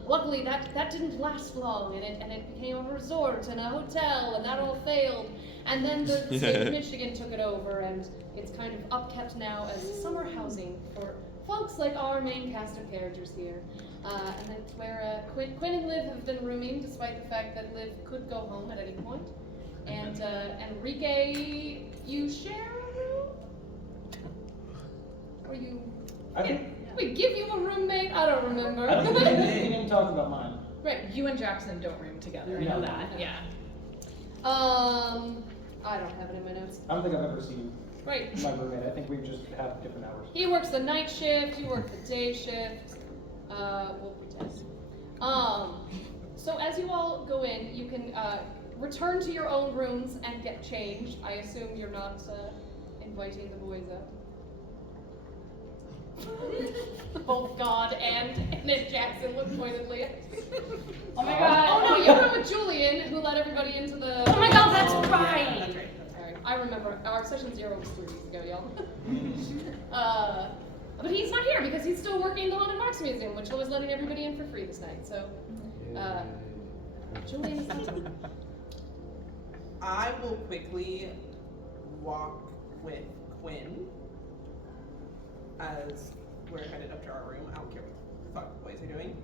Luckily, that didn't last long, and it became a resort and a hotel, and that all failed. And then the state of Michigan took it over, and it's kind of upkept now as summer housing for folks like our main cast of characters here. And that's where Quinn and Liv have been rooming, despite the fact that Liv could go home at any point. And Enrique, you share a room? Or you? We give you a roommate? I don't remember. I don't think we didn't talk about mine. Right. You and Jackson don't room together, I know that, yeah. I don't have it in my notes. I don't think I've ever seen Right. my roommate. I think we just have different hours. He works the night shift, you work the day shift. We'll pretend. So as you all go in, you can return to your own rooms and get changed. I assume you're not inviting the boys up. Both God and then Jackson look pointedly at me. Oh my god. Oh no, you were with Julian, who let everybody into the... Oh my god, that's Yeah, right! that's right. Sorry, I remember. Our session 0 was 3 weeks ago, y'all. But he's not here because he's still working the Haunted Wax Museum, which was letting everybody in for free this night. So, Julian is not here. I will quickly walk with Quinn as we're headed up to our room. I don't care what the fuck the boys are doing.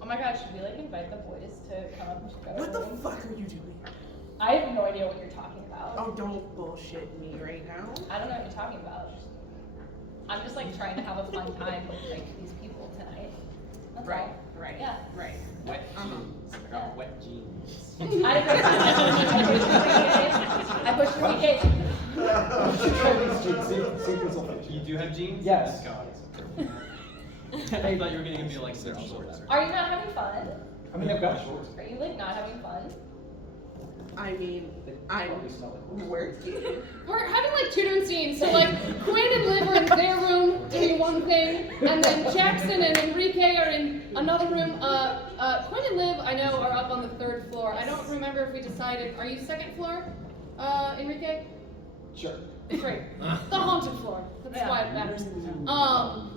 Oh my god, should we like invite the boys to come up and check out our What the room? fuck are you doing? I have no idea what you're talking about. about. Oh, don't bullshit me right now. I don't know what you're talking about. I'm just like trying to have a fun time with like these people tonight. That's Right, all. right, Yeah. right. Wet jeans. I got wet jeans. I pushed Enrique. You do have jeans? Yes. God. I thought you were gonna be like surf shorts. Are you not having fun? I mean, I've got shorts. Are you like not having fun? I mean, I'm Probably smell like working. We're having like tutoring scenes, so like Quinn and Liv are in their room doing one thing, and then Jackson and Enrique are in another room. Quinn and Liv, I know, are up on the 3rd floor. I don't remember if we decided. Are you 2nd floor, Enrique? Sure. Great. The haunted floor. That's Yeah. why it matters.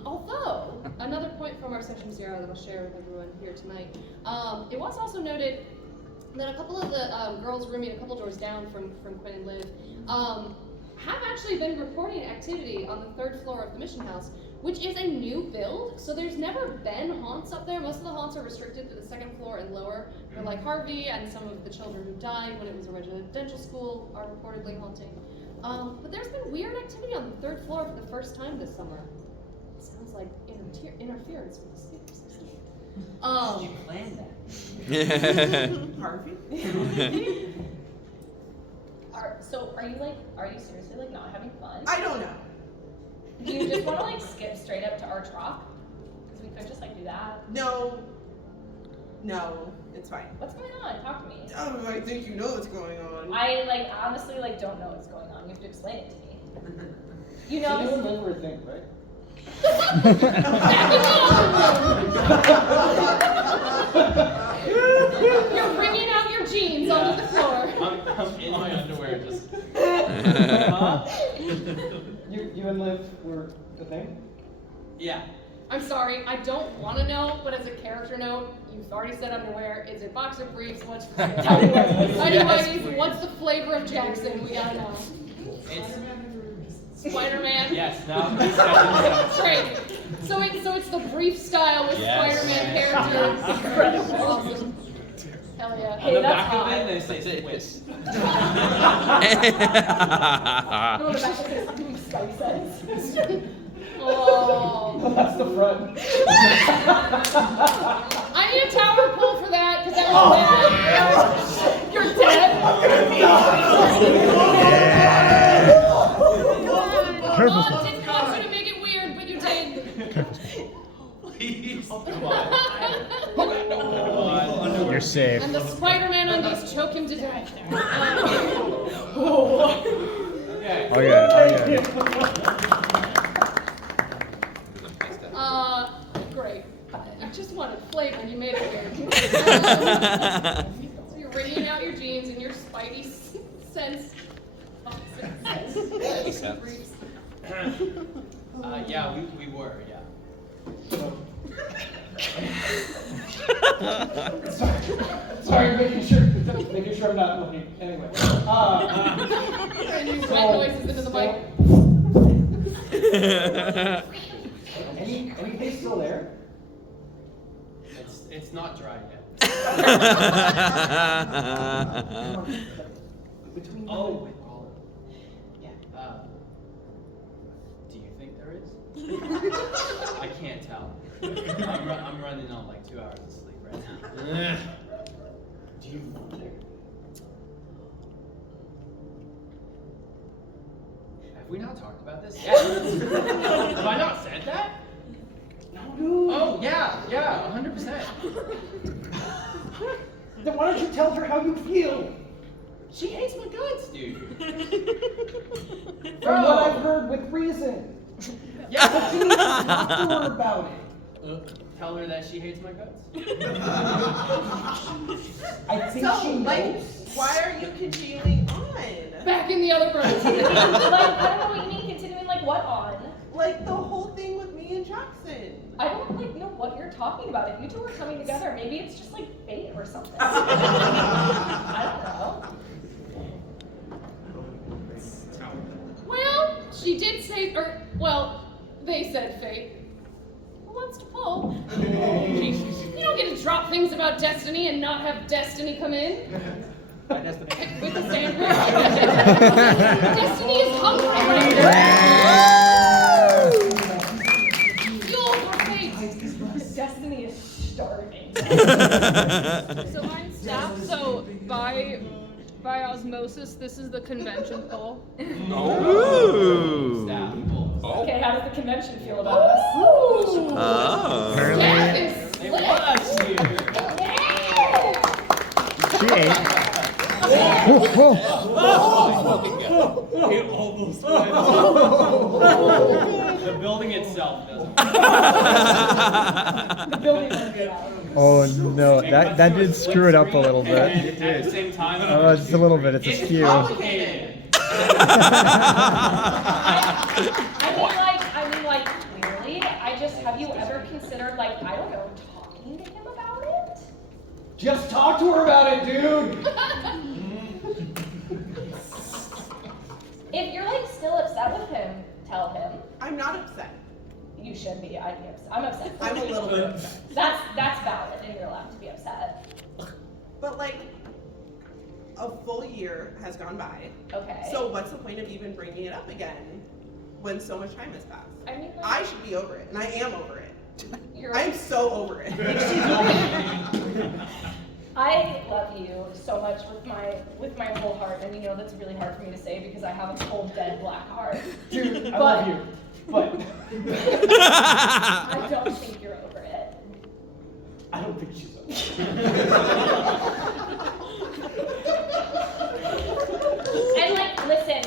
Although, another point from our section 0 that I'll share with everyone here tonight, it was also noted that a couple of the girls rooming a couple doors down from Quinn and Liv have actually been reporting activity on the 3rd floor of the mission house, which is a new build, so there's never been haunts up there. Most of the haunts are restricted to the 2nd floor and lower, for like Harvey and some of the children who died when it was a residential school are reportedly haunting. But there's been weird activity on the 3rd floor for the first time this summer. It sounds like interference with the sleep system. You planned that. Harvey? Are you seriously like not having fun? I don't know. Do you just want to like skip straight up to our talk? Because we could just like do that. No, it's fine. What's going on? Talk to me. Oh, I think you know what's going on. I like honestly like don't know what's going on. You have to explain it to me. You know So you this. and Liv were a thing, right? You're bringing out your jeans onto the floor. I'm in my underwear just. You and Liv were a thing? Yeah. I'm sorry, I don't want to know, but as a character note, you've already said underwear. Is it boxer briefs? What's anyways, what's the flavor of Jackson? We gotta know. It's Spider-Man. yes. Now. Great. So it's the brief style with Yes. Spider-Man characters. Incredible. Awesome. Hell yeah. On Hey, the that's back hot. of it, they say Swiss. No, the back of this doing Spidey sense. Oh. Well, that's the front. I need a tower pull for that because that was bad. You're dead. Careful. Oh, didn't want you to make it weird, but you did. Please. Come on. You're safe. And the Spider-Man undies choke him to death. Okay. Oh yeah. Great. I just wanted flavor and you made it weird. So you're wringing out your jeans and your Spidey sense. Yeah, we were, yeah. Sorry, making sure I'm not looking. Anyway. And you wet noises into the mic. Anything still there? It's not dry yet. Between Oh, do you think there is? I can't tell. I'm running on like 2 hours of sleep right now. do you want there? Have we not talked about this? Yes. Have I not said that? No. Oh yeah, 100%. Then why don't you tell her how you feel? She hates my guts, dude. From what I've heard with reason. Yeah. But you need to talk to her about it. Tell her that she hates my guts. I think So, she like, knows. why are you continuing on? Back in the other room. Like, I don't know what you mean continuing like what on? Like the whole thing with me and Jackson. I don't like know what you're talking about. If you two are coming together, maybe it's just like fate or something. I don't know. Well, she did say, they said fate. Who wants to pull? You don't get to drop things about destiny and not have destiny come in. My destination. With the sandwich. Destiny is hungry. Fuel for fate. Destiny is starving. So mine's staff. So by osmosis, this is the convention pole. Ooh. Staff. Okay, how does the convention feel about us? Oh. Staff is They lit. want us here. She ate. It almost went. The building itself doesn't. The building won't get out. Oh no, that did screw it up a little bit. And at the same time, Just a little bit. It's a skew. complicated. I mean, like, clearly, have you ever considered, like, I don't know, talking to him about it? Just talk to her about it, dude. If you're, like, still upset with him, tell him. I'm not upset. You should be. I'd be upset. I'm upset. I'm a little bit upset. That's valid, and you're allowed to be upset. But like, a full year has gone by. Okay. So what's the point of even bringing it up again when so much time has passed? I mean, like, I should be over it, and I am over it. you're. I'm so over it. I love you so much with my whole heart, and you know that's really hard for me to say because I have a cold, dead black heart. Dude, I love you. But I don't think you're over it. I don't think she's okay. And like, listen,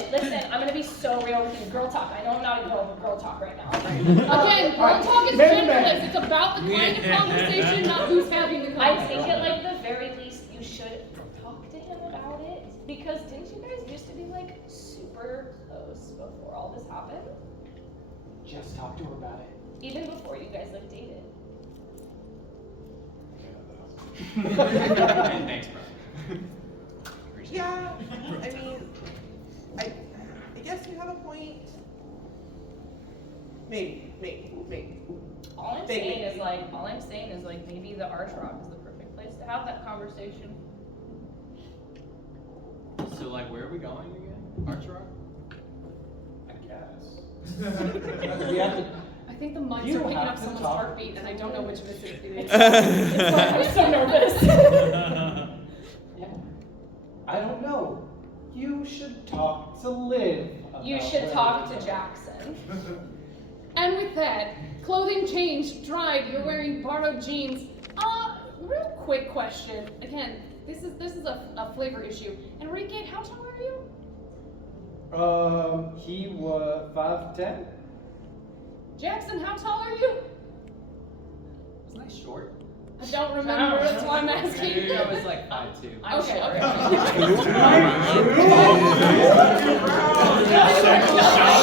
I'm gonna be so real with you. Girl talk. I know I'm not a girl, but girl talk right now. Again, girl talk is Man to man. genderless. It's about the kind of conversation, not who's having the I conversation. think at like the very least you should talk to him about it because didn't you guys used to be like super close before all this happened? Just talk to her about it. Even before you guys like dated. Thanks, bro. Yeah, I mean, I guess you have a point. Maybe. All I'm saying is like maybe the Arch Rock is the perfect place to have that conversation. So like, where are we going again? Arch Rock? I guess. We have to. I think the mics You are picking have up to someone's talk. heartbeat, and I don't know which of it is. I'm so nervous. Yeah. I don't know. You should talk to Liv. You about should where talk we're to going. Jackson. And with that, clothing changed, dried, you're wearing borrowed jeans. Real quick question. Again, this is a flavor issue. Enrique, how tall are you? He was 5'10". Jackson, how tall are you? Wasn't I short? I don't remember, that's why I'm asking. Maybe I was like 5'2". Okay.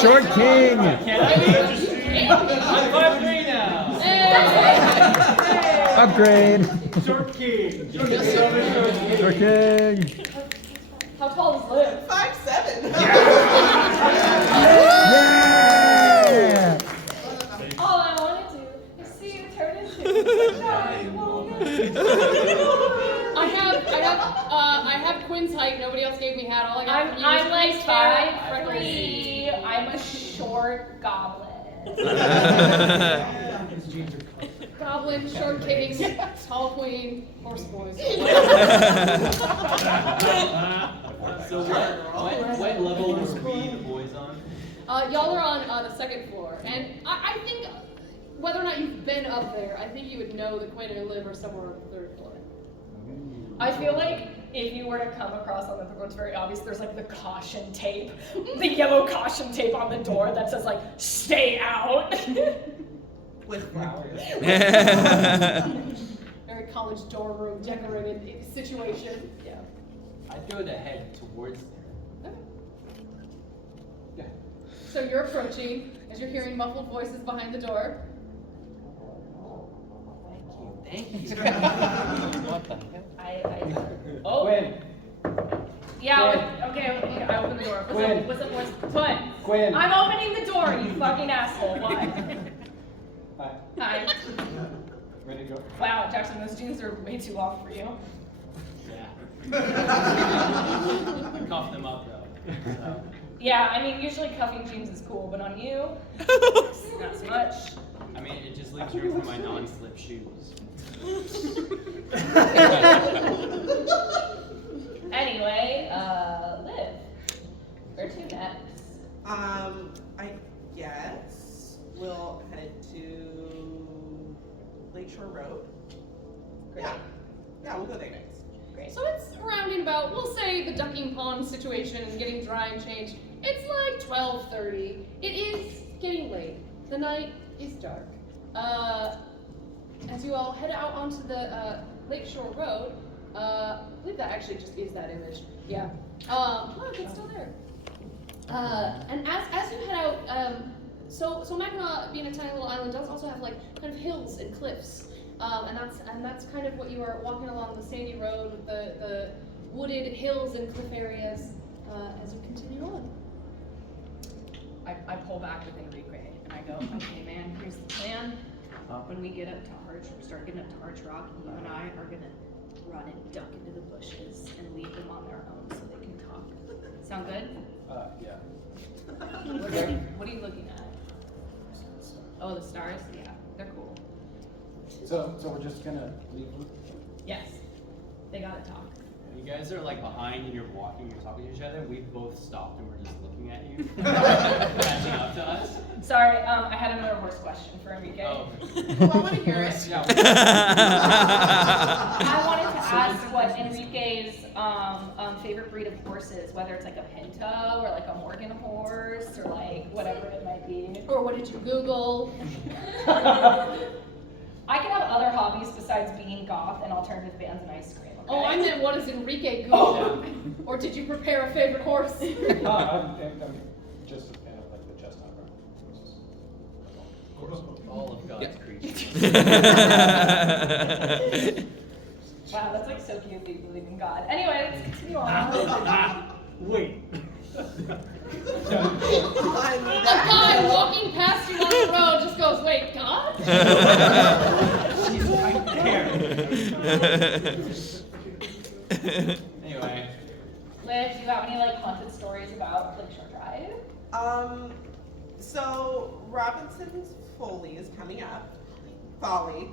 Short king. I'm 5'3" now. Upgrade. Short king. Short king. How tall is Liv? 5'7". Yeah. All I want to do is see you turn into a giant woman. I have Quinn's height. Nobody else gave me hat. All I got from you I'm is like Quinn's hair, 5'3". I'm a short goblin. Goblin, short king, tall queen, horse boys. So what level were we the boys on? Y'all are on the second floor, and I think whether or not you've been up there, I think you would know that Quinn and Liv are somewhere on the third floor. I feel like if you were to come across on the third floor, it's very obvious. There's like the caution tape, the yellow caution tape on the door that says like "Stay out." With flowers. Very college dorm room decorated situation. Yeah. I'd go to head towards there. Okay. So you're approaching as you're hearing muffled voices behind the door. Thank you. Oh. Quinn. Yeah. Okay. I open the door. Quinn. What's up? Quinn. Quinn. I'm opening the door. You fucking asshole. What? Hi. Hi. Ready to go? Wow, Jackson, those jeans are way too long for you. Yeah. So, Yeah, I mean, usually cuffing jeans is cool, but on you, not so much. I mean, it just leaves room for my non-slip shoes. Anyway, Liv, where to next? I guess we'll head to Lakeshore Road. Great. Yeah, we'll go there next. Great. So it's rounding about, we'll say the ducking pond situation and getting dry and changed. It's like 12:30. It is getting late. The night is dark. As you all head out onto the Lakeshore Road, I believe that actually just is that image. Yeah. Look, it's still there. And as you head out, so Mackinac, being a tiny little island, does also have like kind of hills and cliffs. And that's kind of what you are walking along the sandy road with the wooded hills and cliff areas as you continue on. I pull back with Enrique and I go, okay, man, here's the plan. When we get up to start getting up to Arch Rock, you and I are gonna run and duck into the bushes and leave them on their own so they can talk. Sound good? Yeah. What are you looking at? Oh, the stars? Yeah, they're cool. So we're just gonna leave them? Yes, they gotta talk. You guys are like behind and you're walking, you're talking to each other. We've both stopped and we're just looking at you, catching up to us. Sorry, I had another horse question for Enrique. Oh. Well, I want to hear it. Yeah. I wanted to ask what Enrique's favorite breed of horse is, whether it's like a Pinto or like a Morgan horse or like whatever it might be. Or what did you Google? I can have other hobbies besides being goth and alternative bands and ice cream. Okay? Oh, I meant what does Enrique Google? Or did you prepare a favorite horse? I'm just a fan of like the chestnut horses. All of God's creatures. Wow, that's like so cute that you believe in God. Anyway, let's continue on. Wait. A guy walking past you on the road just goes, wait, God? She's right there. Anyway. Liv, do you have any like haunted stories about Lakeshore Drive? So Robinson's Foley is coming up. Folly.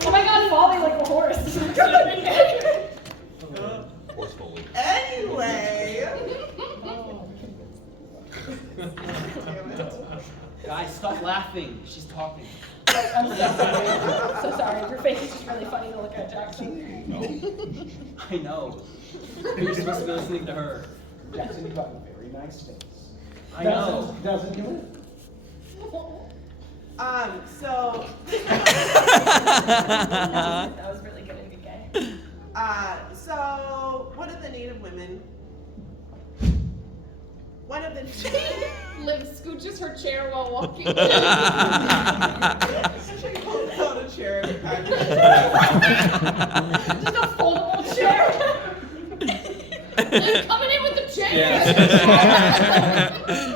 Oh my God, Folly like a horse. Forcefully. Anyway. Guys, stop laughing. She's talking. I'm so sorry. So sorry. Your face is just really funny to look at, Jackson. I know. You're supposed to be listening to her. Jackson, you got a very nice face. I know. Doesn't do it? So That was really good, Enrique. so one of the Native women, Liv scooches her chair while walking. she pulls out a chair every time. Just a foldable chair. Liv coming in with the chair.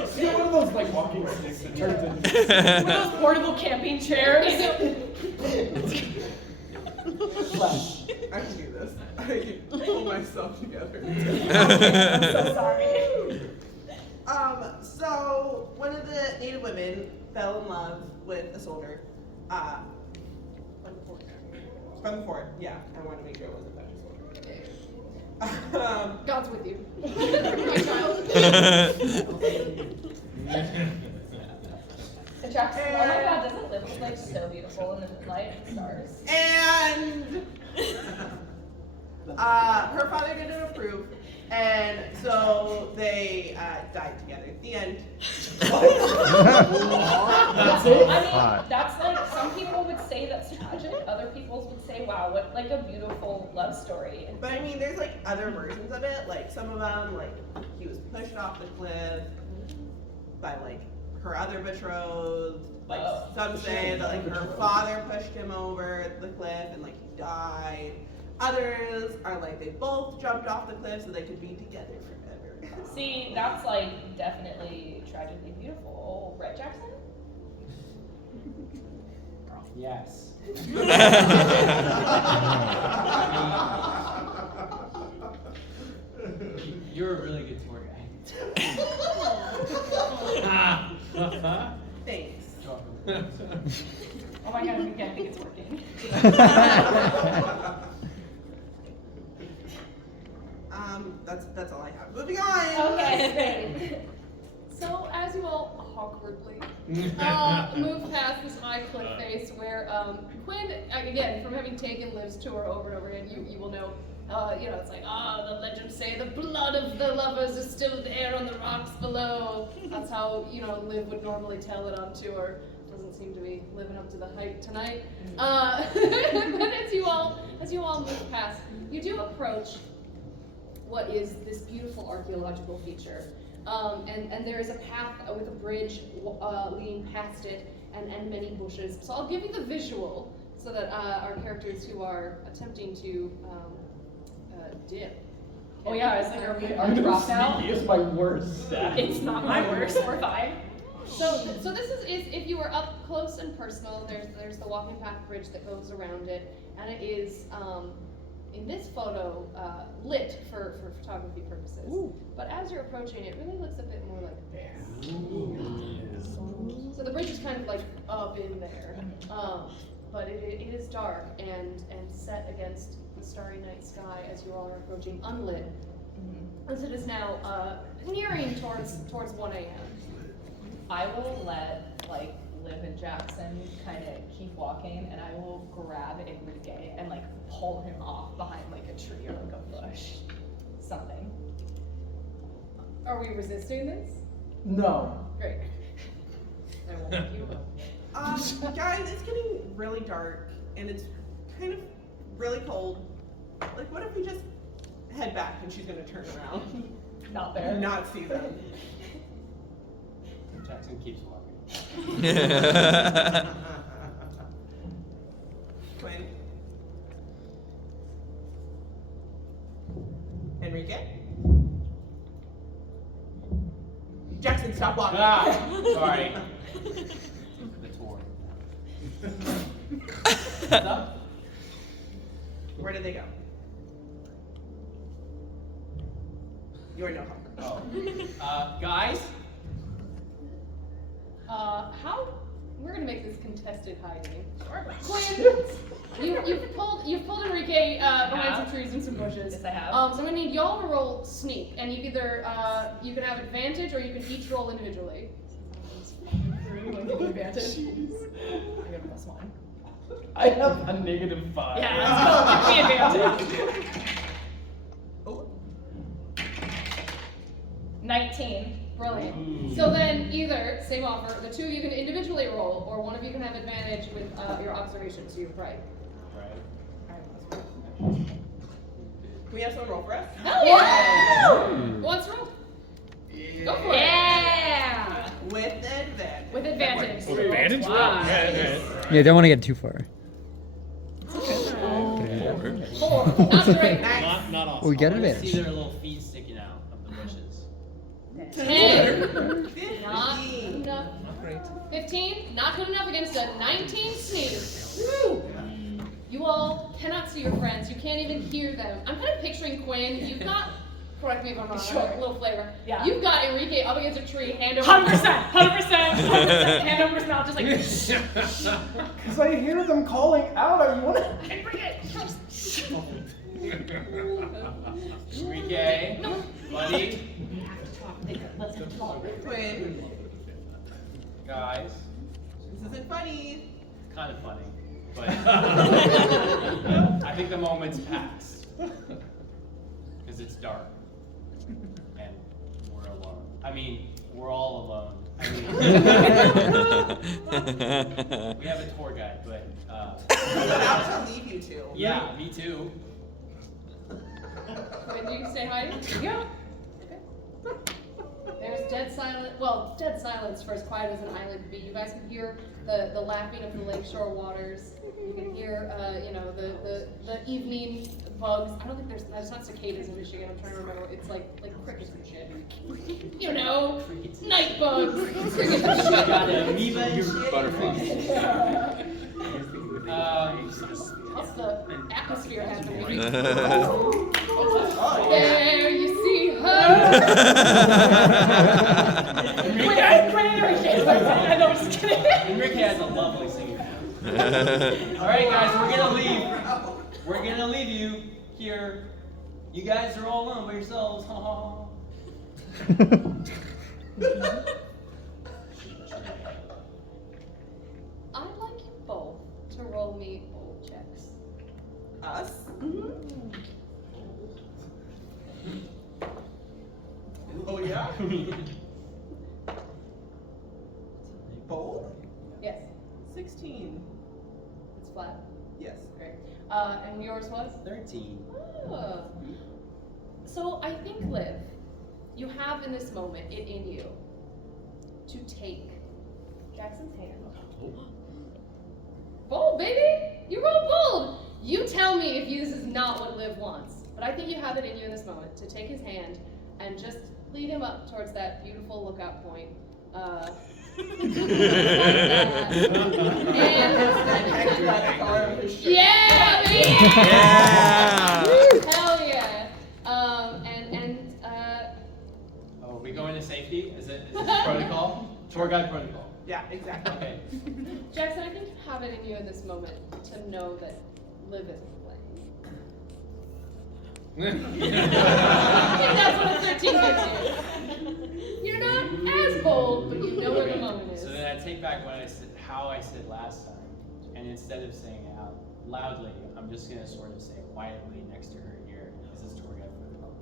See, one of those like walking sticks that turns into. One of those portable camping chairs. Flash. I can do this. I can pull myself together. I'm so sorry. So one of the Native women fell in love with a soldier. From the fort. Yeah, I wanted to make sure it wasn't a soldier. God's with you. My child. Jackson, oh my God, doesn't Liv look like so beautiful in the moonlight and stars? And her father didn't approve, and so they died together. The end. That's it? I mean, that's like, some people would say that's tragic, other people would say, wow, what like a beautiful love story. But I mean, there's like other versions of it. Like some of them, like he was pushed off the cliff by like her other betrothed. Like some say that like her father pushed him over the cliff and like he died. Others are like they both jumped off the cliff so they could be together forever. See, that's like definitely tragically beautiful, right, Jackson? Yes. think it's working. That's all I have. Moving on. Okay. So as you all awkwardly move past this high cliff face where Quinn, again, from having taken Liv's tour over and over again, you will know, it's like, the legends say the blood of the lovers is still there on the rocks below. That's how, Liv would normally tell it on tour. Doesn't seem to be living up to the hype tonight. But as you all move past, you do approach what is this beautiful archaeological feature. And there is a path with a bridge leading past it and many bushes. So I'll give you the visual so that our characters who are attempting to dip. Oh yeah, it's like, are we drop now? Sneaky is my worst stat. It's not my worst, we're fine. So this is if you were up close and personal, there's the walking path bridge that goes around it, and it is in this photo lit for photography purposes. Ooh. But as you're approaching, it really looks a bit more like this. Ooh. So the bridge is kind of like up in there, but it is dark and set against the starry night sky as you all are approaching, unlit. Mm-hmm. As it is now nearing towards 1 a.m. I will let Liv and Jackson kind of keep walking, and I will grab Enrique and pull him off behind a tree or a bush, something. Are we resisting this? No. Great. I won't make you up. Guys, it's getting really dark and it's kind of really cold. What if we just head back and she's gonna turn around? Not there. Not see them. Jackson keeps walking. Quinn. Enrique. Jackson, stop walking. Sorry. The tour. What's up? Where did they go? You are no help. Oh. Guys? How? We're gonna make this contested hiding. Quinn, you've pulled Enrique behind some trees and some bushes. Yes, I have. So I'm gonna need y'all to roll sneak, and you either you can have advantage or you can each roll individually. Advantage. I got a +1. I have a -5. Yeah, let's go. Give me advantage. Oh. 19. Brilliant. So then either, same offer, the two of you can individually roll, or one of you can have advantage with your observation, so you're right. Can we have someone roll for us? Hell yeah! Who wants to roll? Go for it. Yeah! With advantage. With advantage. With advantage? Wow. Yeah, don't want to get too far. 4. Not great. Not awesome. We get I wanna advantage. see their little feet sticking out of the bushes. 10. 15. Not enough. Not great. 15. Not good enough against a 19 sneak. Woo! You all cannot see your friends. You can't even hear them. I'm kind of picturing Quinn. You've got, correct me if I'm wrong, Sure. a little flavor. Yeah. You've got Enrique up against a tree, hand over 100%! 100%! Hand over his mouth, just like. Because I hear them calling out. I want to. Enrique! Enrique, buddy, Let's go talk. Quinn. guys, This isn't funny. kind of funny, but I think the moment's passed because it's dark and we're alone. I mean, we're all alone. I mean, we have a tour guide, but I'm about to leave you two. yeah, me too. When do you say hi? Yeah. Okay. There's dead silence for as quiet as an island can be. You guys can hear the lapping of the lakeshore waters. You can hear, the evening bugs. I don't think there's not cicadas in Michigan. I'm trying to remember. It's like crickets and shit. You know, night bugs. Crickets and shit. Got an amoeba and shit. Butterflies. What's the atmosphere happening? There you see her. Enrique has a lovely singing voice. Alright guys, we're gonna leave. We're gonna leave you here. You guys are all alone by yourselves. I'd like you both to roll me old checks. Us? Oh yeah? Bold? Yes, 16. it's flat. Yes. Great. And yours was? 13. Oh. So I think, Liv, you have in this moment it in you to take Jackson's hand. Bold, baby! You roll bold! You tell me if this is not what Liv wants. But I think you have it in you in this moment to take his hand and just lead him up towards that beautiful lookout point. Yeah, baby! Yeah! Hell yeah! Oh, are we going to safety? Is this protocol? Tour guide protocol. Yeah, exactly. Okay. Jackson, I think you have it in you in this moment to know that Liv isn't playing. I think that's what a 13 gives you. You're not as bold, but you know where the moment is. So then I take back what I said, how I said last time, and instead of saying it out loudly, I'm just gonna sort of say it quietly next to her ear. Is this tour guide protocol?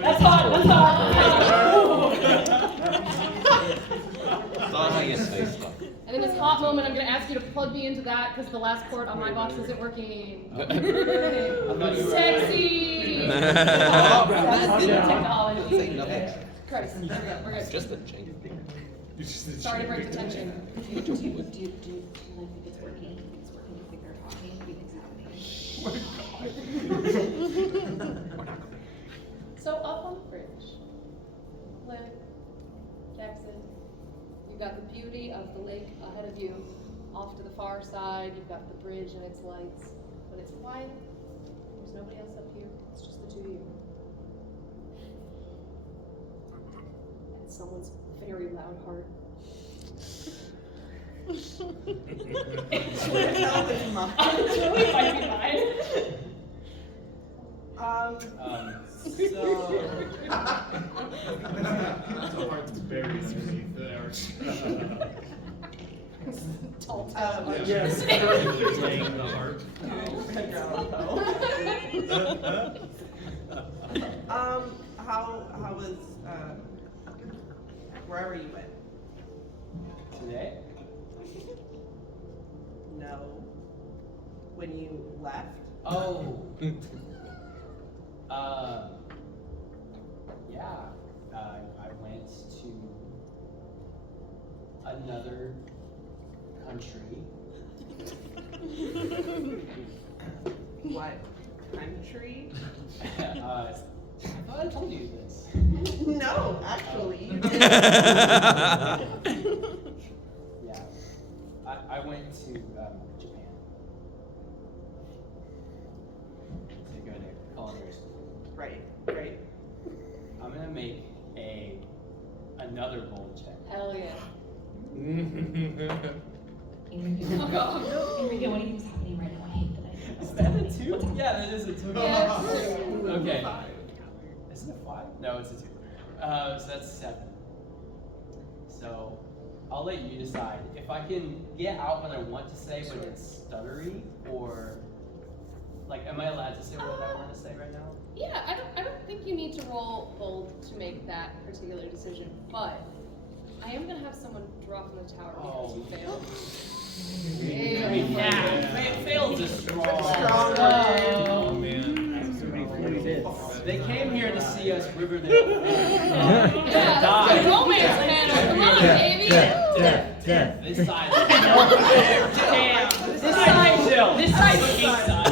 That's hot. That's hot. Not how you say stuff. And in this hot moment, I'm going to ask you to plug me into that because the last chord on my box isn't working. Sexy! Technology. Say nothing. Christ, we're good. Just a change. Sorry to break the tension. Do you think it's working? If it's working, you think they're talking, you think it's happening. So up on the bridge, Liv, Jackson, you've got the beauty of the lake ahead of you. Off to the far side, you've got the bridge and its lights. When it's quiet, there's nobody else up here. It's just the two of you. And someone's very loud heart. Julie might be mine. So heart's buried underneath the arch. Tall tale. Yes. Laying the heart. How was wherever you went? today? No. When you left? Oh. Yeah. I went to another country. What country? I thought I told you this. No, actually. You didn't. Yeah. I went to Japan to go to culinary school. Right. I'm gonna make another bold check. Hell yeah. Enrique, Oh god. Enrique, what do you think's happening right now? I hate that I did Is this. that a 2? Yeah, that is a 2. Yeah, Okay. Isn't it 5? No, it's a 2. So that's 7. So I'll let you decide if I can get out what I want to say, but it's stuttery, or like, am I allowed to say what I want to say right now? Yeah, I don't think you need to roll bold to make that particular decision, but I am gonna have someone drop from the tower because you failed. I mean, yeah, fail's a strong. Strong Oh man. They came here to see us Riverdale. Yeah, Die. the romance panel, come on, baby! This side. Damn. This side's chill. This side's east side.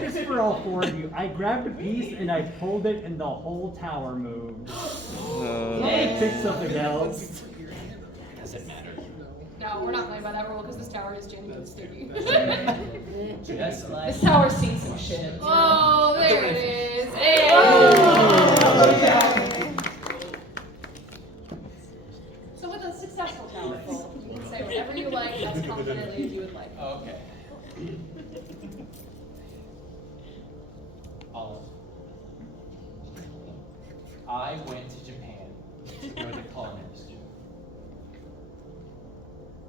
This is for all four of you. I grabbed a piece and I pulled it and the whole tower moved. I picked something else. Does it matter? No, we're not playing by that rule because this tower is genuinely sticky. Just like. This tower's seen some shit. Oh, there it is. Hey. Oh, successful tower full. You can say whatever you like as confidently as you would like. Okay. Olive. I went to Japan to go to culinary school.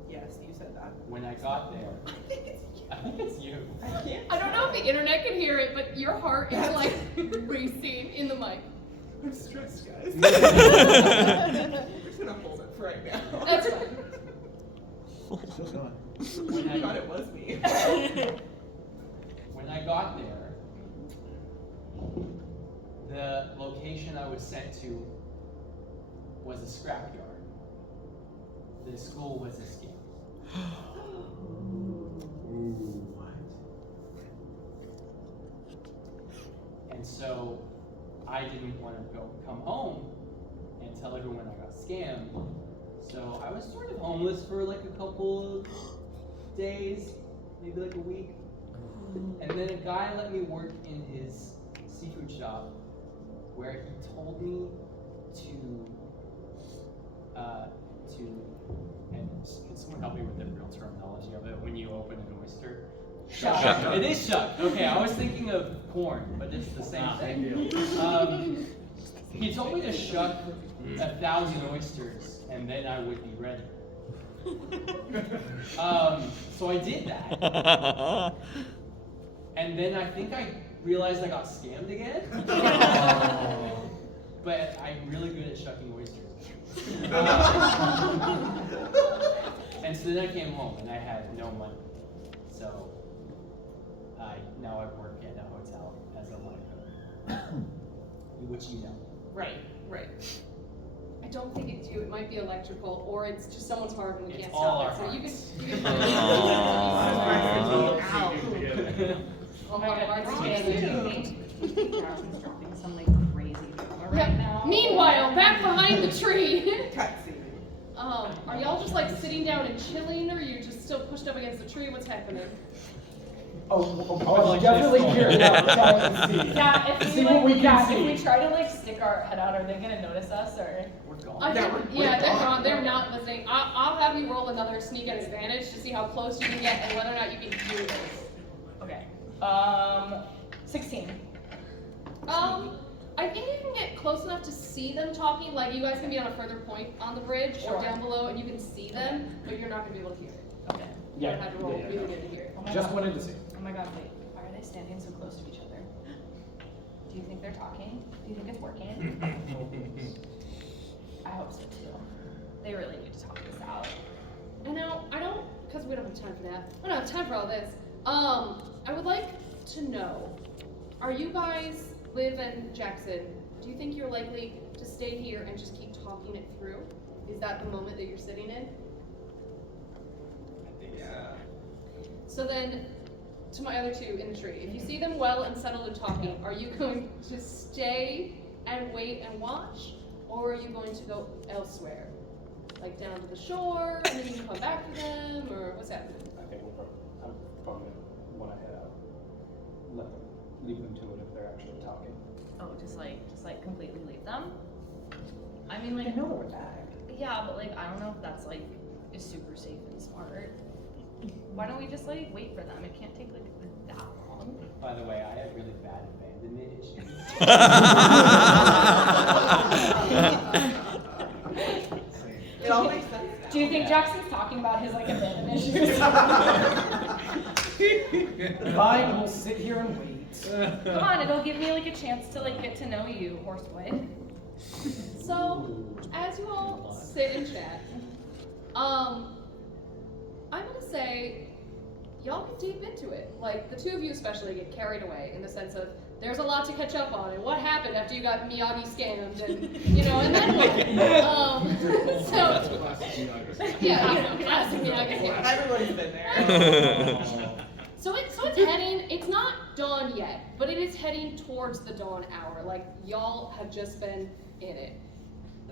Yes, you said that. When I got there, I think it's you. I can't. I don't know if the internet can hear it, but your heart is like racing in the mic. I'm stressed, guys. I'm just gonna hold it for right now. That's fine. Still going. When I thought it was me. When I got there, the location I was sent to was a scrapyard. The school was a scam. And so I didn't want to come home and tell everyone I got scammed. So I was sort of homeless for like a couple of days, maybe like a week. And then a guy let me work in his seafood shop where he told me and can someone help me with the real terminology of it when you open an oyster? Shuck. It is shuck. Okay, I was thinking of corn, but it's the same thing. He told me to shuck 1,000 oysters, and then I would be ready. So I did that. And then I think I realized I got scammed again. But I'm really good at shucking oysters. And so then I came home and I had no money. So now I work in a hotel as a lifeguard, which you know. Right. I don't think it's you. It might be electrical, or it's just someone's heart and we It's can't all stop our it. So you hearts. can Oh my god, hearts I together. think Jasmine's dropping some like crazy drama right now. Meanwhile, back behind the tree. Cutscene. Are y'all just like sitting down and chilling, or are you just still pushed up against the tree? What's happening? Oh, definitely here now, trying to see. Yeah, if See we what we like, can if see. we try to like stick our head out, are they gonna notice us or? We're gone. They're gone. They're not listening. I'll have you roll another sneak at advantage to see how close you can get and whether or not you can do this. Okay. 16. I think you can get close enough to see them talking. Like you guys can be on a further point on the bridge or Sure. down below, and you can see them, but you're not gonna be able to hear it. Okay. You don't have to roll really good to hear it. Oh my Just god. wanted to see. Oh my god, wait. Why are they standing so close to each other? Do you think they're talking? Do you think it's working? I hope so too. They really need to talk this out. And now I don't, because we don't have time for that. I don't have time for all this. I would like to know, are you guys live in Jackson? Do you think you're likely to stay here and just keep talking it through? Is that the moment that you're sitting in? Yeah. So then, to my other two in the tree, if you see them well and settled and talking, are you going to stay and wait and watch? Or are you going to go elsewhere? Like down to the shore, and then you can come back to them, or what's happening? I think I'm probably want to head out. Leave them to it if they're actually talking. Oh, just like completely leave them? I mean, like, I know they're back. yeah, but like, I don't know if that's like is super safe and smart. Why don't we just like wait for them? It can't take like that long. By the way, I have really bad abandonment issues. It all makes sense now. Do you think Jackson's talking about his like abandonment issues? Fine, we'll sit here and wait. Come on, it'll give me like a chance to like get to know you, horseboy. So, as you all sit and chat, I'm gonna say, y'all get deep into it. Like, the two of you especially get carried away in the sense of, there's a lot to catch up on, and what happened after you got Miyagi scammed, and, you know, and then what? Classic Miyagi scam. Everybody's been there. So it's heading, it's not dawn yet, but it is heading towards the dawn hour. Like, y'all have just been in it.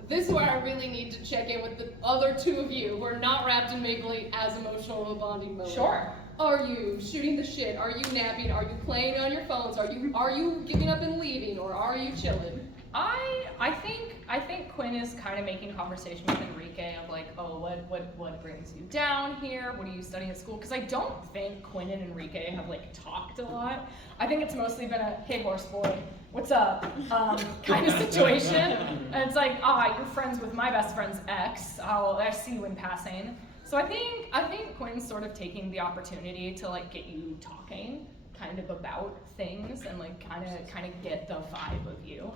This is where I really need to check in with the other two of you who are not wrapped in maybe as emotional of a bonding moment. Sure. Are you shooting the shit? Are you napping? Are you playing on your phones? Are you giving up and leaving, or are you chilling? I think Quinn is kind of making conversation with Enrique of like, oh, what brings you down here? What are you studying at school? Because I don't think Quinn and Enrique have like talked a lot. I think it's mostly been a hey horse boy, what's up kind of situation. And it's like, you're friends with my best friend's ex. I see you in passing. So I think Quinn's sort of taking the opportunity to like get you talking kind of about things and like kind of get the vibe of you.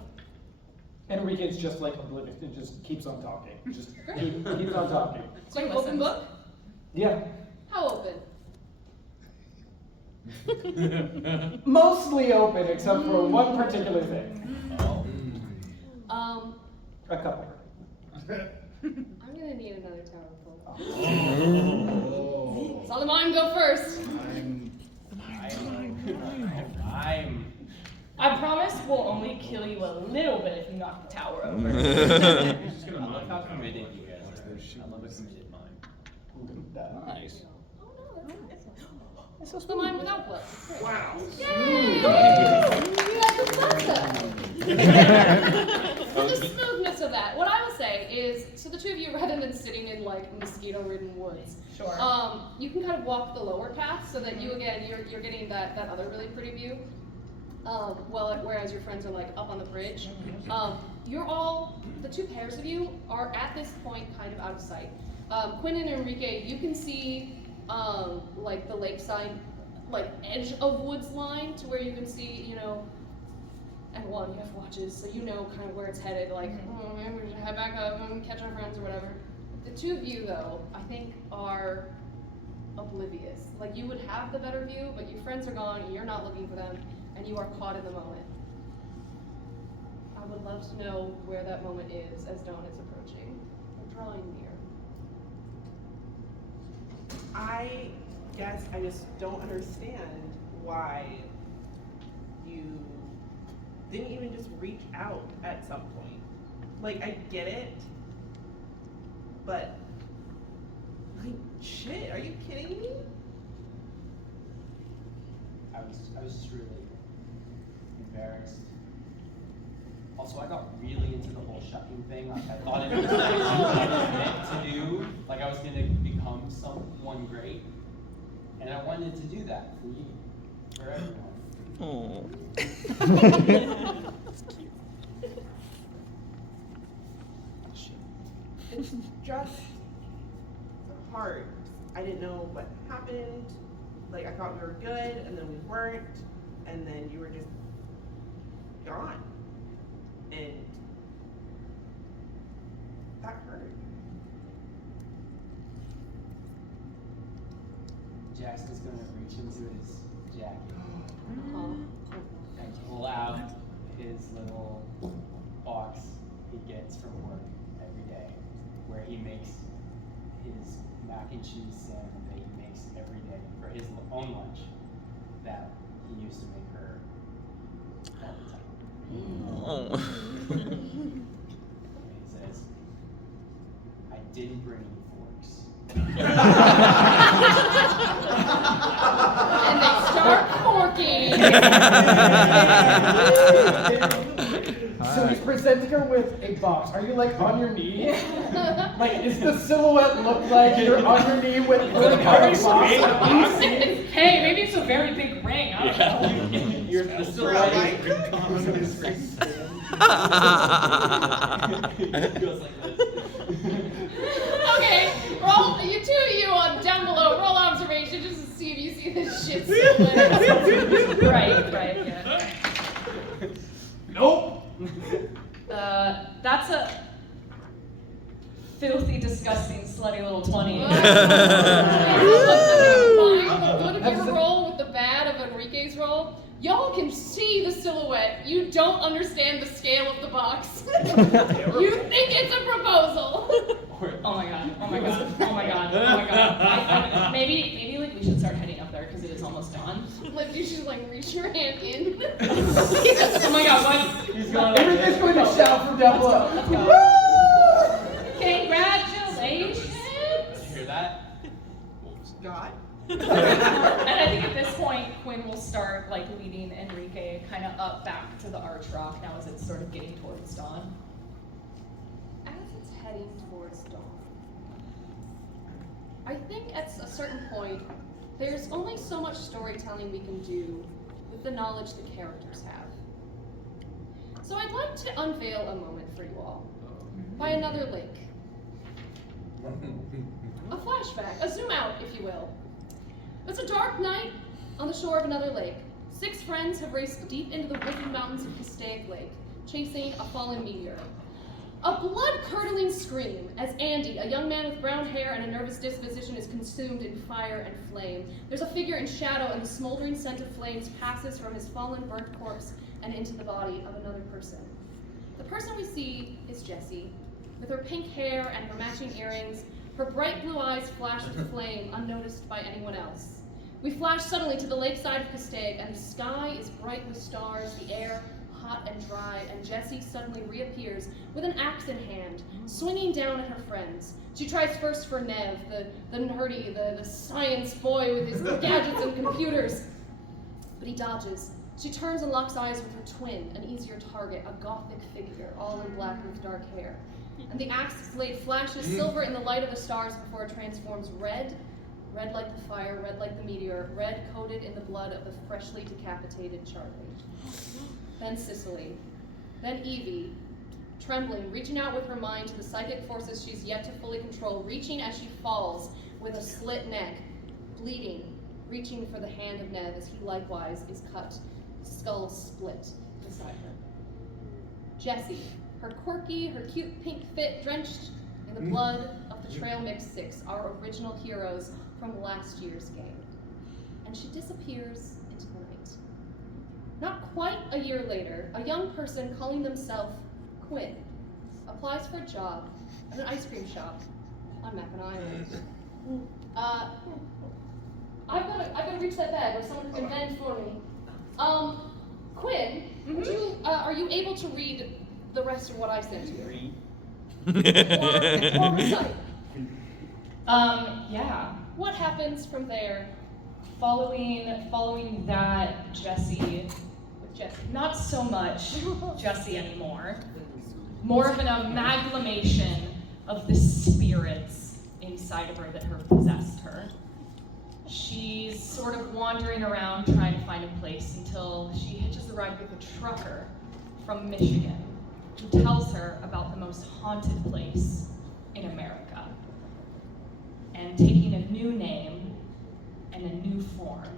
Enrique's just like oblivious and just keeps on talking. Just keeps on talking. So you open book? Yeah. How open? Mostly open except for one particular thing. A couple. I'm gonna need another tower pull. Saw the mime go first. I promise we'll only kill you a little bit if you knock the tower over. I love how committed you guys are. I love a committed mind. Nice. It's the mime without blood. Wow. Yay! You like the So the smoothness of that. What I would say is, so the two of you, rather than sitting in like mosquito-ridden woods, Sure. You can kind of walk the lower path so that you again you're getting that other really pretty view. Whereas your friends are like up on the bridge. You're all, the two pairs of you are at this point kind of out of sight. Quinn and Enrique, you can see like the lakeside, like edge of woods line to where you can see, you know, and one, you have watches, so you know kind of where it's headed, like, oh man, we should head back up and catch our friends or whatever. The two of you though, I think are oblivious. Like you would have the better view, but your friends are gone and you're not looking for them. And you are caught in the moment. I would love to know where that moment is as dawn is approaching, or drawing near. I guess I just don't understand why you didn't even just reach out at some point. Like, I get it, but, like, shit, are you kidding me? I was just really embarrassed. Also, I got really into the whole shucking thing. Like, I thought it was like what I was meant to do. Like I was gonna become someone great, and I wanted to do that for you, for everyone. Oh. It's just hard. I didn't know what happened. Like, I thought we were good, and then we weren't, and then you were just gone. And that hurt. Jackson's gonna reach into his jacket and pull out his little box he gets from work every day, where he makes his mac and cheese salmon that he makes every day for his own lunch that he used to make her all the time. Oh. And he says, I didn't bring any forks. And they start forking. So he's presenting her with a box. Are you like on your knee? Like, does the silhouette look like you're on your knee with her box? Hey, maybe it's a very big ring. I don't know. You're the silhouette. Goes like this. Okay, roll, you two of you down below, roll observation just to see if you see this shit silhouette. Right, yeah. Nope. That's a filthy, disgusting, slutty little 20. The good of your roll with the bad of Enrique's roll, y'all can see the silhouette. You don't understand the scale of the box. You think it's a proposal. Oh my god. Maybe like we should start heading up there because it is almost dawn. Like you should like reach your hand in. Oh my god, what? He's going Everything's going to shout from down below. Let's go. Congratulations! Did you hear that? God? And I think at this point, Quinn will start like leading Enrique kind of up back to the arch rock now as it's sort of getting towards dawn. As it's heading towards dawn, I think at a certain point, there's only so much storytelling we can do with the knowledge the characters have. So I'd like to unveil a moment for you all by another lake. A flashback, a zoom out, if you will. It's a dark night on the shore of another lake. 6 friends have raced deep into the wooden mountains of Castaic Lake, chasing a fallen meteor. A blood-curdling scream as Andy, a young man with brown hair and a nervous disposition, is consumed in fire and flame. There's a figure in shadow, and the smoldering scent of flames passes from his fallen, burnt corpse and into the body of another person. The person we see is Jessie, with her pink hair and her matching earrings. Her bright blue eyes flash with flame, unnoticed by anyone else. We flash suddenly to the lakeside of Castaic, and the sky is bright with stars, the air hot and dry, and Jessie suddenly reappears with an axe in hand, swinging down at her friends. She tries first for Nev, the nerdy, the science boy with his gadgets and computers, but he dodges. She turns and locks eyes with her twin, an easier target, a gothic figure, all in black with dark hair. And the axe blade flashes silver in the light of the stars before it transforms red, red like the fire, red like the meteor, red coated in the blood of the freshly decapitated Charlie. Then Cicely, then Evie, trembling, reaching out with her mind to the psychic forces she's yet to fully control, reaching as she falls with a slit neck, bleeding, reaching for the hand of Nev as he likewise is cut, skull split beside her. Jessie, her quirky, her cute pink fit drenched in the blood of the Trail Mix 6, our original heroes from last year's game. And she disappears into the night. Not quite a year later, a young person calling themselves Quinn applies for a job at an ice cream shop on Mackinac Island. I've got to reach that bag, or someone can bend for me. Quinn, would you, are you able to read the rest of what I sent you? Or recite? Yeah. What happens from there? Following that, Jessie, With Jessie. not so much Jessie anymore, more of an amalgamation of the spirits inside of her that have possessed her. She's sort of wandering around trying to find a place until she hitches a ride with a trucker from Michigan who tells her about the most haunted place in America. And taking a new name and a new form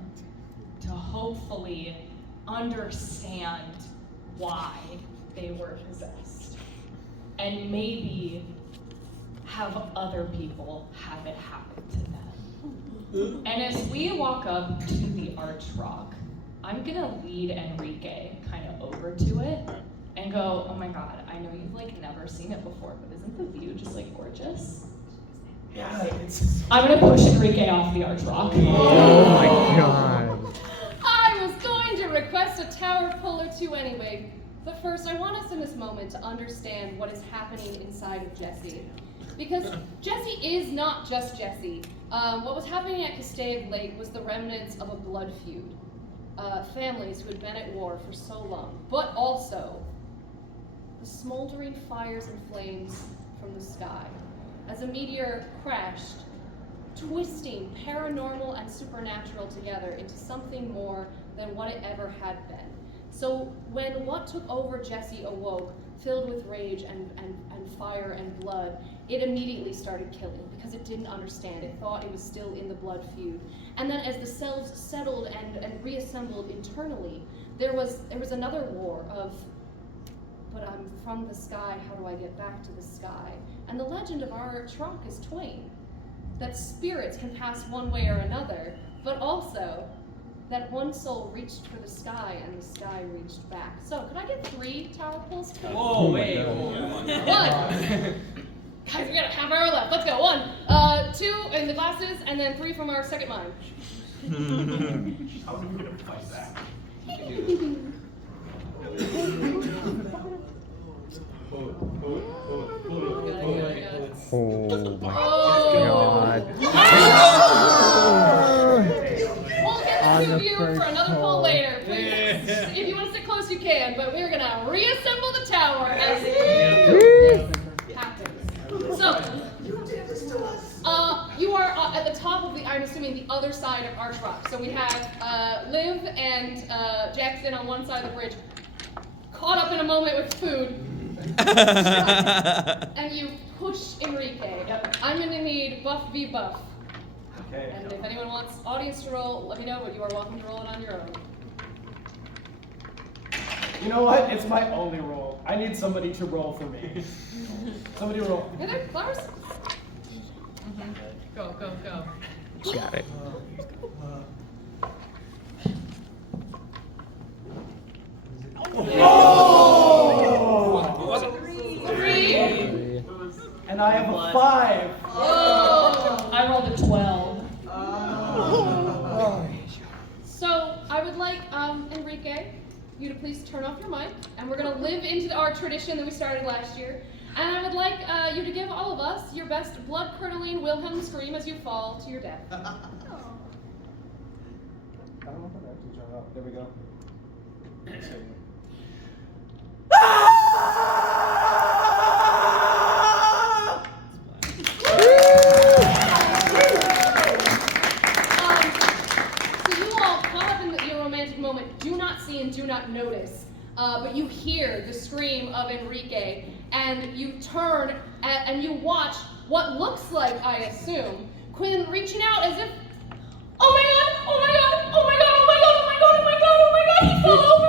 to hopefully understand why they were possessed. And maybe have other people have it happen to them. And as we walk up to the arch rock, I'm gonna lead Enrique kind of over to it and go, oh my God, I know you've like never seen it before, but isn't the view just like gorgeous? Yeah, it's. I'm gonna push Enrique off the arch rock. Oh my god. I was going to request a tower pull or two anyway, but first I want us in this moment to understand what is happening inside of Jessie. Because Jessie is not just Jessie. What was happening at Castaic Lake was the remnants of a blood feud. Families who had been at war for so long, but also the smoldering fires and flames from the sky. As a meteor crashed, twisting paranormal and supernatural together into something more than what it ever had been. So when what took over Jessie awoke, filled with rage and fire and blood, it immediately started killing because it didn't understand. It thought it was still in the blood feud. And then as the cells settled and reassembled internally, there was another war of, but I'm from the sky, how do I get back to the sky? And the legend of our rock is twain, that spirits can pass one way or another, but also that one soul reached for the sky and the sky reached back. So could I get 3 tower pulls, please? Whoa, wait. One. Guys, we got a half hour left. Let's go. 1, 2 in the glasses, and then 3 from our second mind. How are we gonna fight that? Oh my Oh. god. We'll get top of the, I'm assuming, the other side of Arch Rock. So we have Liv and Jackson on one side of the bridge, caught up in a moment with food. And you push Enrique. Yep. I'm gonna need buff v buff. Okay. And if anyone wants audience to roll, let me know, but you are welcome to roll it on your own. You know what? It's my only roll. I need somebody to roll for me. Somebody roll. Hey there, Flowers. Go, go, go. Got it. Oh! 3. And I have a 5. Oh! I rolled a 12. So I would like Enrique, you to please turn off your mic, and we're gonna live into our tradition that we started last year. And I would like you to give all of us your best blood-curdling Wilhelm scream as you fall to your death. I don't know if I actually turn it off. There we go. So you all caught up in your romantic moment, do not see and do not notice, but you hear the scream of Enrique, and you turn and you watch what looks like, I assume, Quinn reaching out as if, oh my god, oh my god, oh my god, oh my god, oh my god, oh my god, oh my god, he fell over, oh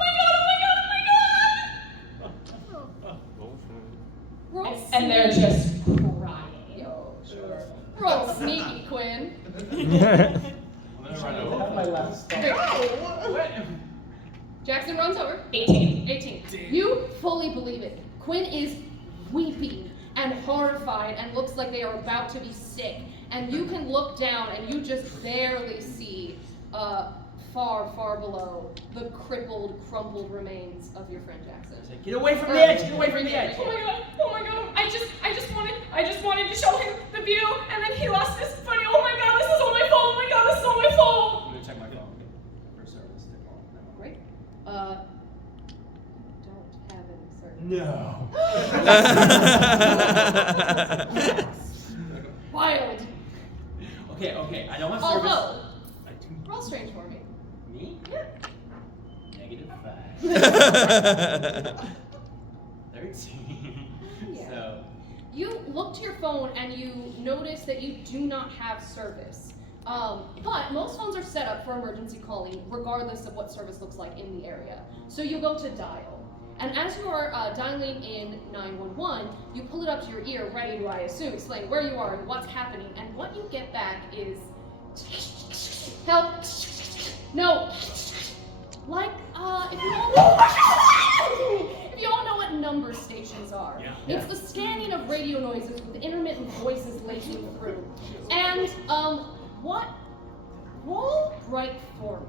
my god, oh my god, oh my god. Roll And they're sneaky. just crying. Yo, sure. Roll sneaky, Quinn. I'm gonna run over. That's my last stop. Jackson runs over. 18. 18. You fully believe it. Quinn is weeping and horrified and looks like they are about to be sick. And you can look down and you just barely see far, far below the crippled, crumpled remains of your friend Jackson. Get away from the edge! Get away from the edge! Oh my god, oh my god, I just wanted to show him the view, and then he lost his footing. Oh my god, this is all my fault, oh my god, this is all my fault. I'm gonna check my phone for service. Great. Don't have any service. No. Wild. Okay, I don't have service. Although, roll strange for me. Me? Yeah. -5. 13. Yeah. So, You look to your phone and you notice that you do not have service. But most phones are set up for emergency calling regardless of what service looks like in the area. So you go to dial. And as you are dialing in 911, you pull it up to your ear, ready to, I assume, explain where you are and what's happening. And what you get back is, help, no, like, if you all know what number stations are, it's the scanning of radio noises with intermittent voices leaking through. And, what? Roll bright for me.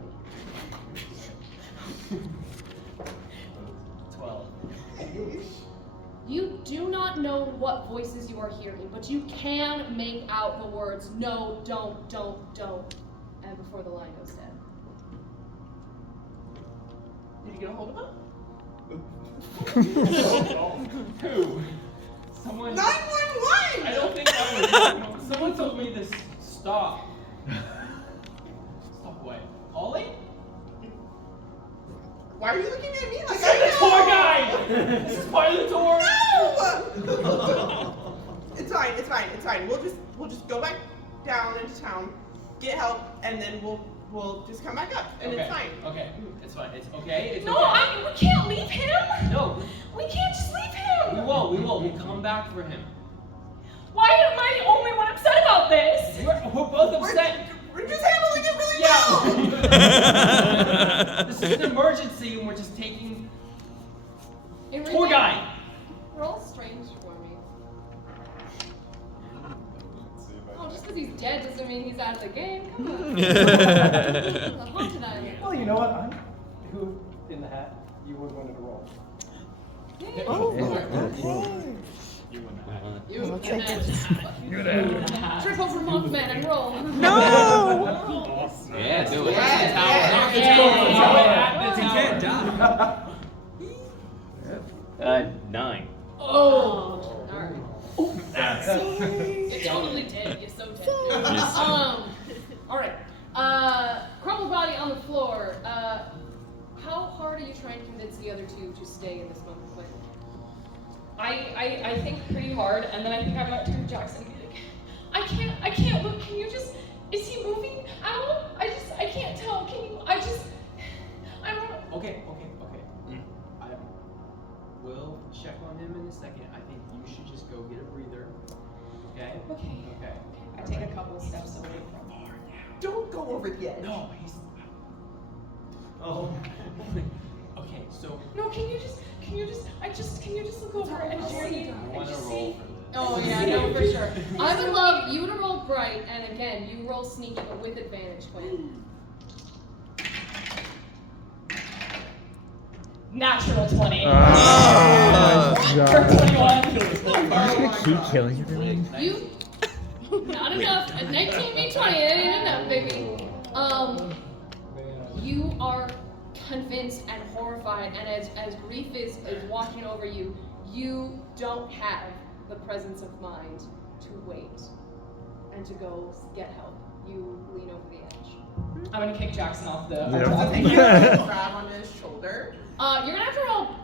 12. You do not know what voices you are hearing, but you can make out the words no, don't, and before the line goes dead. Did you get a hold of him? Who? Someone. 911! I don't think that was. Someone told me to stop. Stop what? Ollie? Why are you looking at me like This is the tour guide! This is part of the tour! No! It's fine. We'll just go back down into town, get help, and then we'll just come back up, and Okay. it's fine. Okay, it's fine. It's okay. It's No, okay. we can't leave him. No, We can't just leave we him. won't. We'll come back for him. Why am I the only one upset about this? We're both upset. We're just handling it really well! This is an emergency and we're just taking Enrique, tour guide. roll strange for me. Oh, just because he's dead doesn't mean he's out of the game. Come on. He's a haunted island. Well, you know what? I'm who in the hat you were going to roll. You trip over Mothman and roll. No! Yeah, do it. He can't die. 9. Oh! Alright. You're totally dead. You're so dead. All right. Crumpled body on the floor. How hard are you trying to convince the other two to stay in this moment with? I think pretty hard, and then I think I'm about to turn to Jackson and be like, I can't look, can you just, is he moving at all? I can't tell, can you, I don't know. Okay. I will check on him in a second. I think you should just go get a breather. Okay? Okay. I take a couple of steps away from him. Don't go over the edge. No, he's. Oh. Okay, so. No, can you just look over and I want to roll for this. Oh yeah, no, for sure. I would love you to roll bright, and again, you roll sneaky, but with advantage, Quinn. Natural 20. Oh my For god. 21. Are you gonna keep killing everyone? You, not enough. At 19 beat 20, it ain't enough, baby. You are convinced and horrified, and as grief is washing over you, you don't have the presence of mind to wait and to go get help. You lean over the edge. I'm gonna kick Jackson off the. Yeah. Grab on his shoulder. You're gonna have to roll.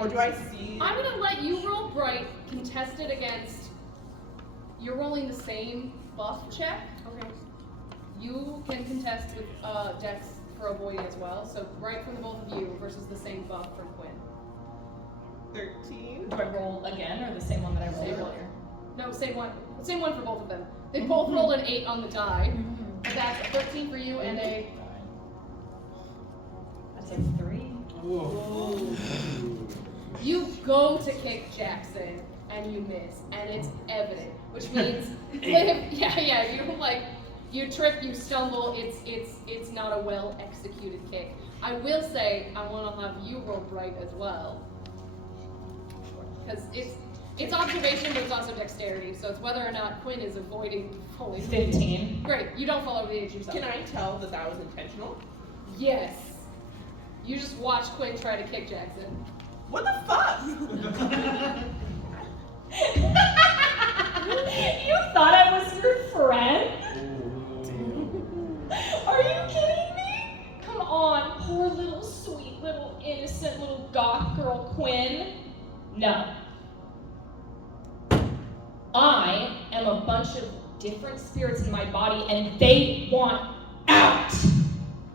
Or do I see? I'm gonna let you roll bright, contested against. You're rolling the same buff check. Okay. You can contest with Dex for avoiding as well. So bright from the both of you versus the same buff from Quinn. 13. Do I roll again or the same one that I rolled earlier? No, same one. Same one for both of them. They both rolled an 8 on the die. But that's a 13 for you and a. That's a 3. Ooh. You go to kick Jackson and you miss, and it's evident, which means you trip, you stumble. It's not a well executed kick. I will say I want to have you roll bright as well, because it's observation, but it's also dexterity. So it's whether or not Quinn is avoiding falling. 15. Great, you don't fall over the edge yourself. Can I tell that was intentional? Yes. You just watch Quinn try to kick Jackson. What the fuck? You thought I was your friend? Are you kidding me? Come on, poor little sweet, little innocent little goth girl Quinn. No. I am a bunch of different spirits in my body and they want out.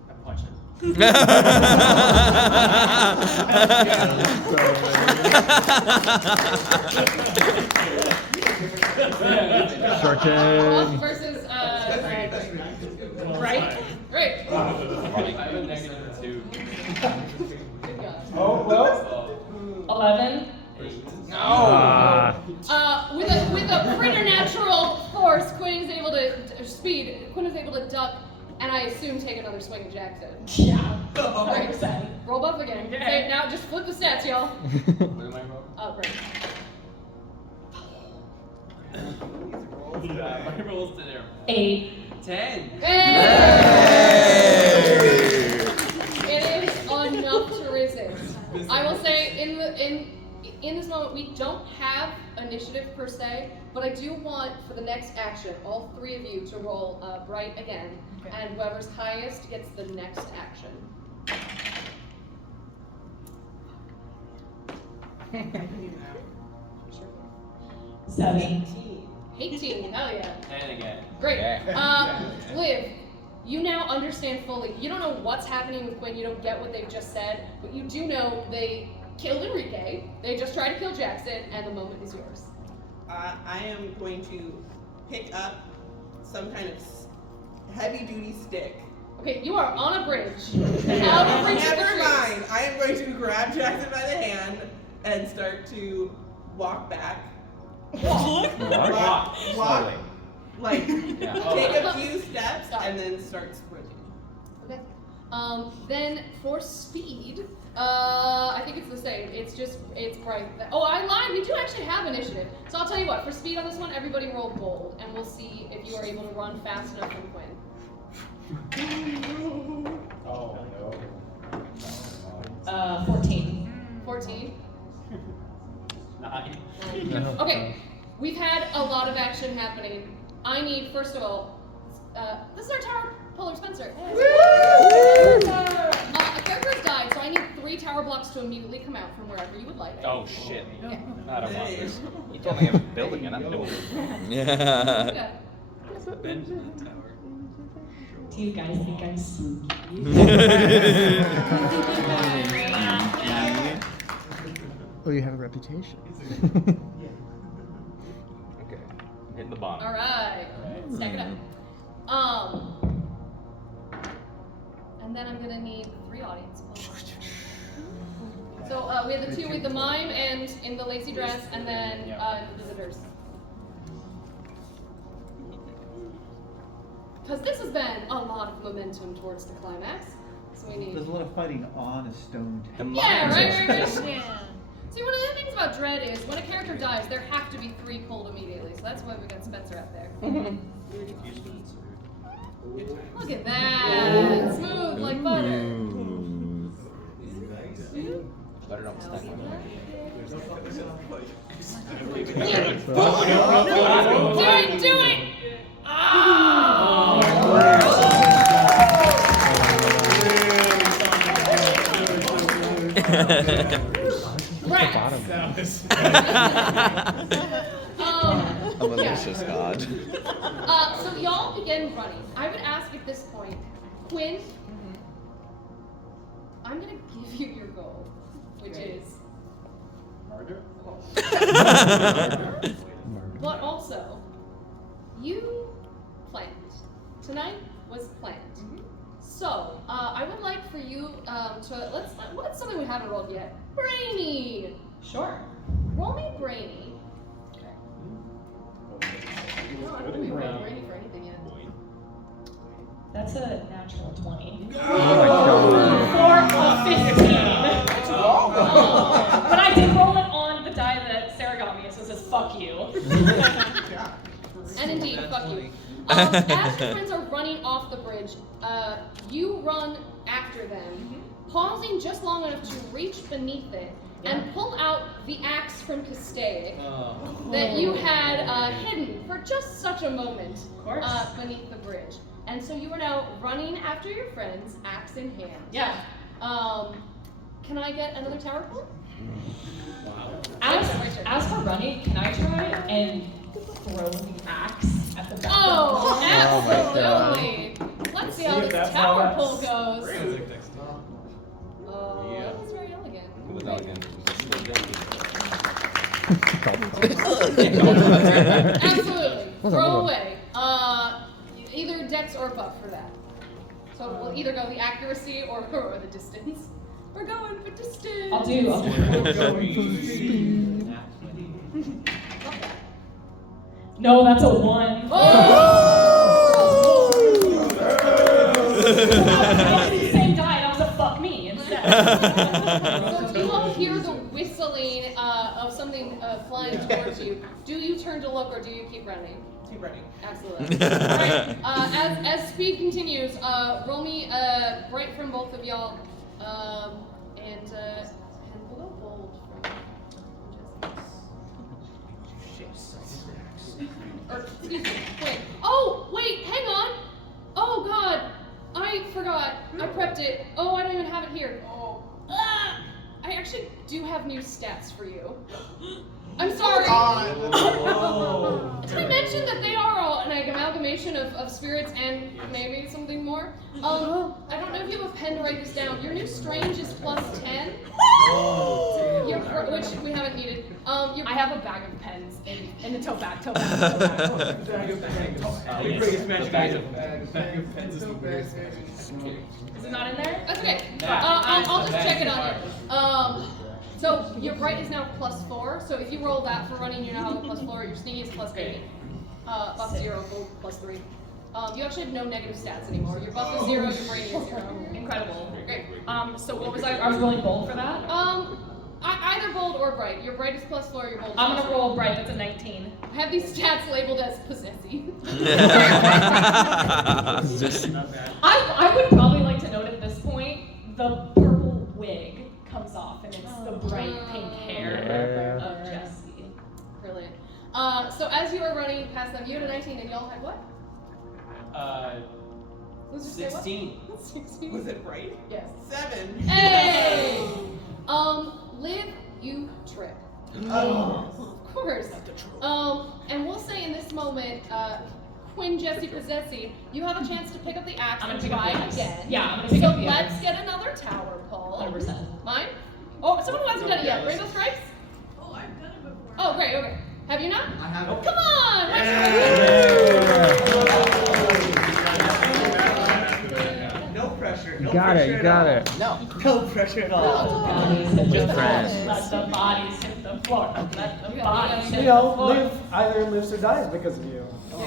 I punch him. Shorten. Versus right? Great. I have a -2. Good God. Oh, well. 11. With a preternatural force, Quinn is able to duck, and I assume take another swing at Jackson. Yeah. 100%. Roll buff again. Okay. Okay, now just flip the stats, y'all. What am I rolling? Great. My rolls to there. 8. 10. Hey! It is enough to resist. I will say in this moment we don't have initiative per se, but I do want for the next action all three of you to roll bright again, and whoever's highest gets the next action. 17. 18, hell yeah. And again. Great. Yeah. Liv, you now understand fully. You don't know what's happening with Quinn, you don't get what they've just said, but you do know they killed Enrique, they just tried to kill Jackson, and the moment is yours. I am going to pick up some kind of heavy-duty stick. Okay, you are on a bridge. Out of reach of the Never trees. mind. I am going to grab Jackson by the hand and start to walk back. Walk. Like, take a few steps and then start sprinting. Okay. Then for speed, I think it's the same. It's bright. Oh, I lied. We do actually have initiative. So I'll tell you what. For speed on this one, everybody roll bold, and we'll see if you are able to run fast enough from Quinn. Oh, no. 14. 14. 9. Okay. We've had a lot of action happening. I need, first of all, this is our tower puller, Spencer. A character has died, so I need 3 tower blocks to immediately come out from wherever you would like. Oh shit. Okay. I don't want this. You told me I'm building it, I'm doing it. Yeah. Ben's in the tower. Do you guys think I'm spooky? Oh, you have a reputation. Okay. Hit the bottom. Alright. Stack it up. And then I'm gonna need 3 audience. So we have the 2 with the mime and in the lacy dress, and then visitors. Because this has been a lot of momentum towards the climax. So we need. There's a lot of fighting on a stone tower. Yeah, right. Yeah. See, one of the things about Dread is when a character dies, there have to be 3 pulled immediately. So that's why we got Spencer out there. Look at that! Smooth like butter. Butter don't stack on Do it! A malicious god. So y'all begin running. I would ask at this point, Quinn, I'm gonna give you your goal, which is Murder? but also, you planned. Tonight was planned. So, I would like for you to, what's something we haven't rolled yet? Brainy! Sure. Roll me Brainy. Okay. No, I don't think we rolled Brainy for anything yet. That's a natural 20. Oh my god. For a 15. But I did roll it on the die that Sarah got me, so it says fuck you. And indeed, fuck you. As your friends are running off the bridge, you run after them, pausing just long enough to reach beneath it and pull out the axe from Castaic that you had hidden for just such a moment beneath the bridge. And so you are now running after your friends, axe in hand. Yeah. Can I get another tower pull? As for running, can I try and throw the axe at the back? Oh, Oh my God. absolutely! Let's see how this tower pull goes. That's very elegant. It was elegant. Absolutely. Throw away. Either dex or buff for that. So we'll either go the accuracy or the distance. We're going for distance. I'll do. No, that's a 1. Oh! Same die, that was a fuck me instead. So you all hear the whistling of something flying towards you. Do you turn to look or do you keep running? Keep running. Absolutely. Alright, as speed continues, roll me bright from both of y'all, and we'll go bold or, excuse me, wait. Oh, wait, hang on. Oh, God. I forgot. I prepped it. Oh, I don't even have it here. Oh. I actually do have new stats for you. I'm sorry. Did I mention that they are all an amalgamation of spirits and maybe something more? I don't know if you have a pen to write this down. Your new strange is +10. Which we haven't needed. I have a bag of pens in the tote bag. Bag of pens is the weirdest. Is it not in there? That's okay. I'll just check it on here. So your bright is now +4. So if you roll that for running, you now have a +4. Your sneaky is +8. Buff 0, gold +3. You actually have no negative stats anymore. Your buff is 0, your brainy is 0. Incredible. Great. So what was I was rolling bold for that? Either bold or bright. Your bright is +4, your bold is I'm gonna +3. roll bright, that's a 19. I have these stats labeled as possessive. I would probably like to note at this point, the purple wig comes off and it's the bright pink hair of Jessie. Brilliant. So as you were running past them, you had a 19 and y'all had what? Let's just say what? 16. 16. Was it right? Yes. 7. Hey! Liv, you trip. Oh. Of course. And we'll say in this moment, Quinn, Jesse, Possessi, you have a chance to pick up the axe I'm and gonna pick up try the axe. again. Yeah, I'm gonna pick up the axe. So let's get another tower pull. 100%. Mine? Oh, someone who hasn't done it yet. Rainbow Stripes? Oh, I've done it before. Oh, great, okay. Have you not? I have. Come on! No pressure. No You got pressure it, you got at it. all. No pressure at all. Good friends. Let the bodies hit the floor. Let the bodies hit You the know, floor. Liv either lives or dies because of you. Oh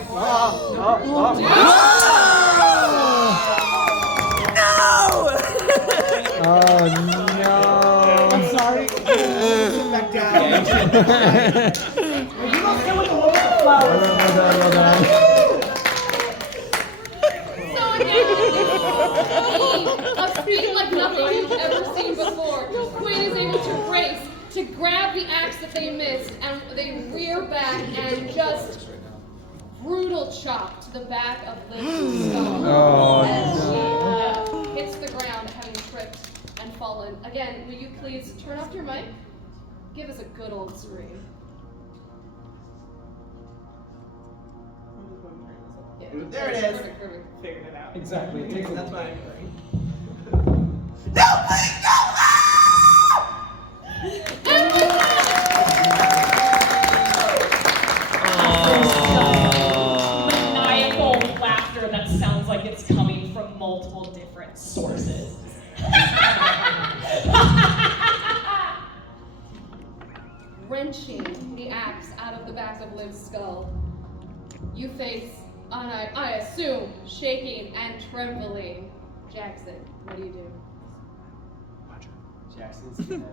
no! I'm sorry. Sit back down. You don't get with the woman with the flowers. Well done. So again, a feat like nothing you've ever seen before. Quinn is able to brace, to grab the axe that they missed, and they rear back and just brutal chop to the back of Liv's skull as she hits the ground, having tripped and fallen. Again, will you please turn off your mic? Give us a good old scream. Yeah. There it is. Perfect, perfect. Figured it out. Exactly. It takes a That's little what I'm bit. doing. No, please, Maniacal laughter that sounds like it's coming from multiple different sources. Wrenching the axe out of the back of Liv's skull, you face, I assume, shaking and trembling Jackson. What do you do? Jackson's gonna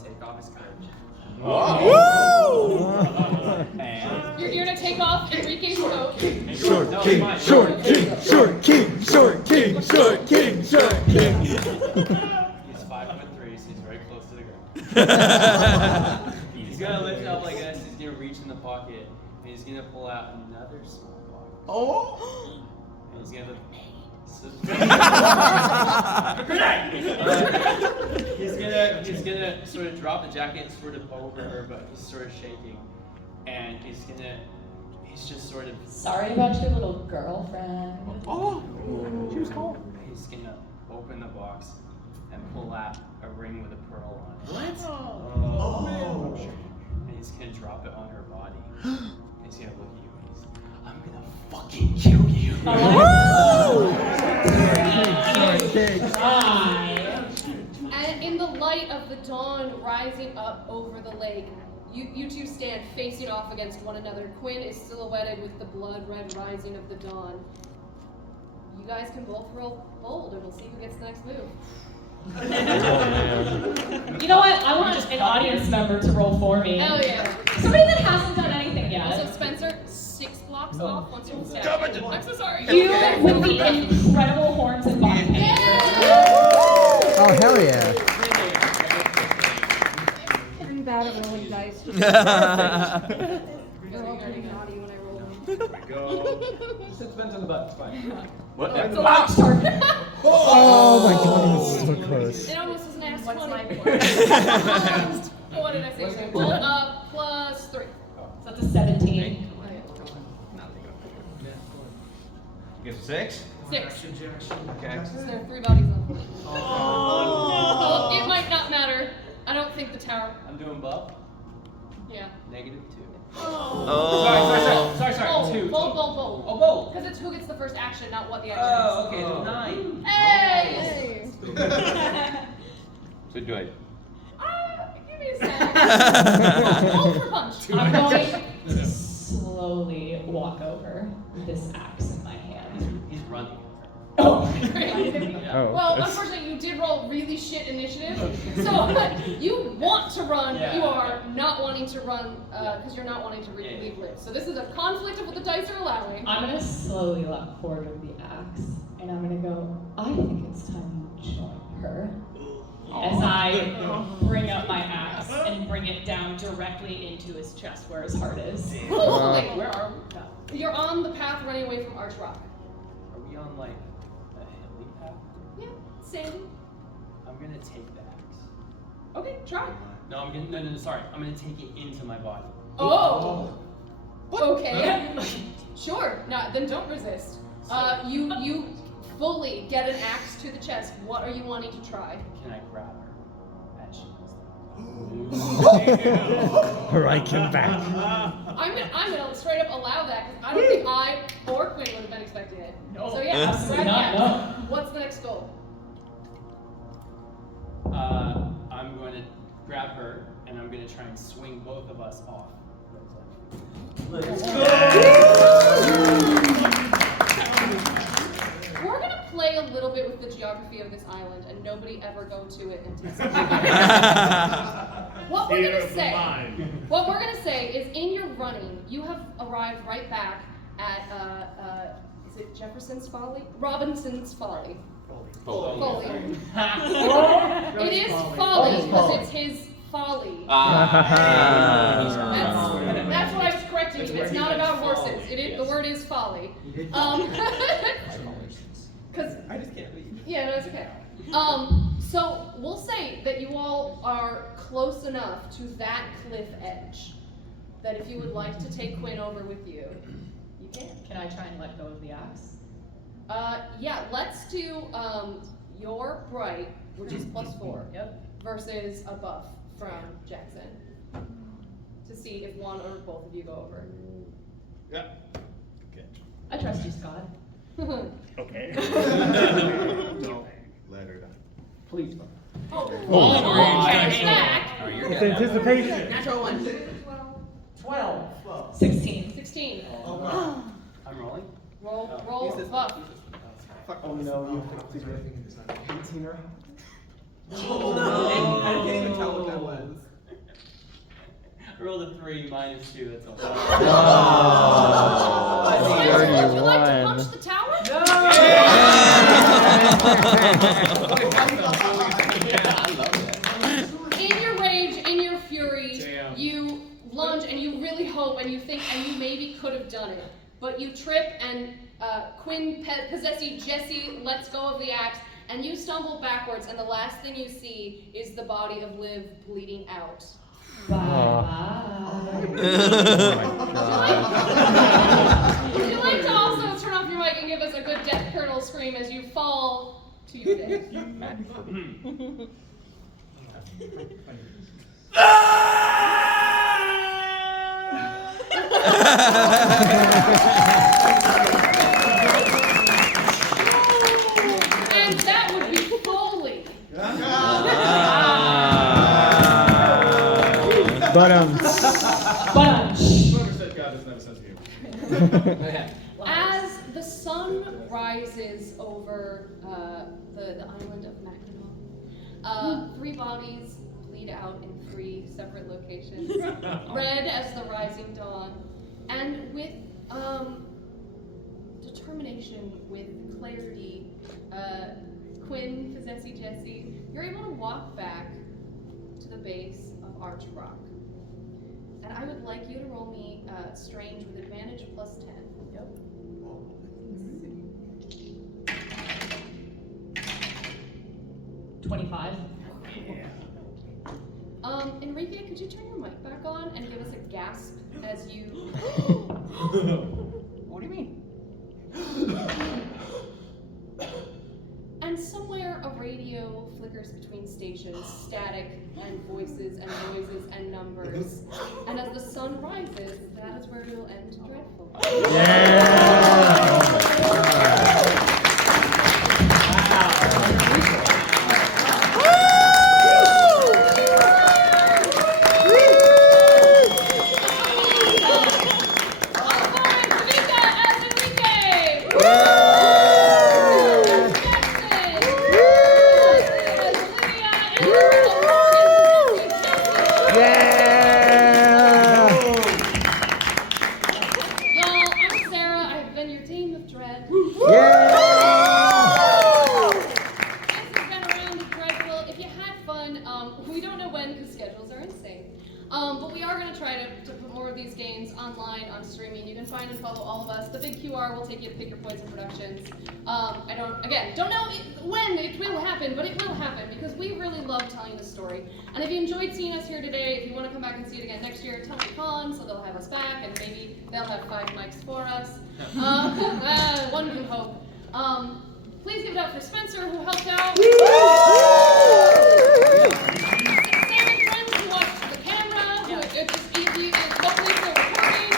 take off his coat. And You're gonna take off Enrique's coat. Short No, king, fine. short king, short king, short king, short king, short king. He's 5'3", so he's very close to the ground. He's gonna lift it up like this. He's gonna reach in the pocket, and he's gonna pull out another small box. Oh! And he's gonna. He's gonna sort of drop the jacket sort of over her, but he's sort of shaking, and he's just sort of. Sorry about your little girlfriend. Oh, she was cold. He's gonna open the box and pull out a ring with a pearl on it. What? Oh. And he's gonna drop it on her body. And he's gonna look at you and he's, I'm gonna fucking kill you. And in the light of the dawn rising up over the lake, you two stand facing off against one another. Quinn is silhouetted with the blood red rising of the dawn. You guys can both roll bold, and we'll see who gets the next move. You know what? I want an audience member to roll for me. Hell yeah. Somebody that hasn't done anything yet. Also, Spencer, 6 blocks off once you stand. I'm so sorry. You with the incredible horns and body paint. Oh hell yeah! I'm bad at rolling dice. You're all pretty naughty when I roll them. Go. Just hit Spence in the butt. It's fine. What? It's a launch target. Oh my god, it was so close. It almost was an ass. What's my What did I say? Plus 3. So that's a 17. You get 6? 6. Okay. There are 3 bodies on. Oh, Well, it might not matter. I don't think the tower. I'm doing buff. Yeah. -2. Oh. Sorry. Bold, 2. bold. Oh, bold. Because it's who gets the first action, not what the action Oh, okay, then 9. is. Hey! So do I? Give me a sec. Hold for punch. I'm going to slowly walk over with this axe in my hand. He's running. Oh, Oh. Well, unfortunately, you did roll really shit initiative. So you want to run, Yeah. you are not wanting to run because you're not wanting to leave Liv. So this is a conflict of what the dice are allowing. I'm gonna slowly walk forward with the axe, and I'm gonna go, I think it's time you join her. as I bring up my axe and bring it down directly into his chest where his heart is. Wait, Where are we? you're on the path running away from Arch Rock. Are we on like a hilly path? Yeah, sandy. I'm gonna take the axe. Okay, try. No, no, sorry. I'm gonna take it into my body. Oh. Okay. Sure. No, then don't resist. You fully get an axe to the chest. What are you wanting to try? Can I grab her as she Alright, come back. I'm gonna straight up allow that because I don't think I or Quinn would have been expecting it. No, So yeah, absolutely grab not, the no. axe. What's the next goal? I'm going to grab her and I'm going to try and swing both of us off. Let's go! We're gonna play a little bit with the geography of this island, and nobody ever go to it until What we're gonna say is, in your running, you have arrived right back at is it Jefferson's Folly? Robinson's Folly. Folly. It is folly because it's his folly. That's what I was correcting you. It's not about horses. The word is folly. Because I just can't leave. yeah, no, it's okay. So we'll say that you all are close enough to that cliff edge that if you would like to take Quinn over with you, you can. Can I try and let go of the axe? Yeah, let's do your bright, which is +4. Yep. Versus a buff from Jackson. To see if one or both of you go over. Yeah. Okay. I trust you, Scott. Okay. No, let her die. Please. Oh, Oh. back. It's anticipation. Natural 1. 12. 16. 16. I'm rolling? Roll Use this. buff. Oh no, you have to figure 18 or I can't even tell what that was. I rolled a 3 minus 2, that's all. Would you like to punch the tower? In your rage, in your fury, you lunge and you really hope and you think and you maybe could have done it. But you trip and Quinn possessing Jesse lets go of the axe and you stumble backwards and the last thing you see is the body of Liv bleeding out. Would you like to also turn off your mic and give us a good death kernel scream as you fall to your death? And that would be Foley. Whoever said God doesn't have a sense of humor. As the sun rises over the island of Mackinac, 3 bodies bleed out in 3 separate locations, red as the rising dawn, and with determination, with clarity, Quinn, Possessy Jesse, you're able to walk back to the base of Arch Rock. And I would like you to roll me Strange with advantage +10. Yep. 25. Enrique, could you turn your mic back on and give us a gasp as you... What do you mean? And somewhere a radio flickers between stations, static and voices and noises and numbers. And as the sun rises, that is where it will end dreadful. But we are going to try to put more of these games online on streaming. You can find and follow all of us. The big QR will take you to Pick Your Poison Productions. I don't know when it will happen, but it will happen because we really love telling this story. And if you enjoyed seeing us here today, if you want to come back and see it again next year, tell McCon so they'll have us back and maybe they'll have 5 mics for us. One can hope. Please give it up for Spencer who helped out. Sam and friends who watched the camera, who it's just easy, it's hopefully still recording.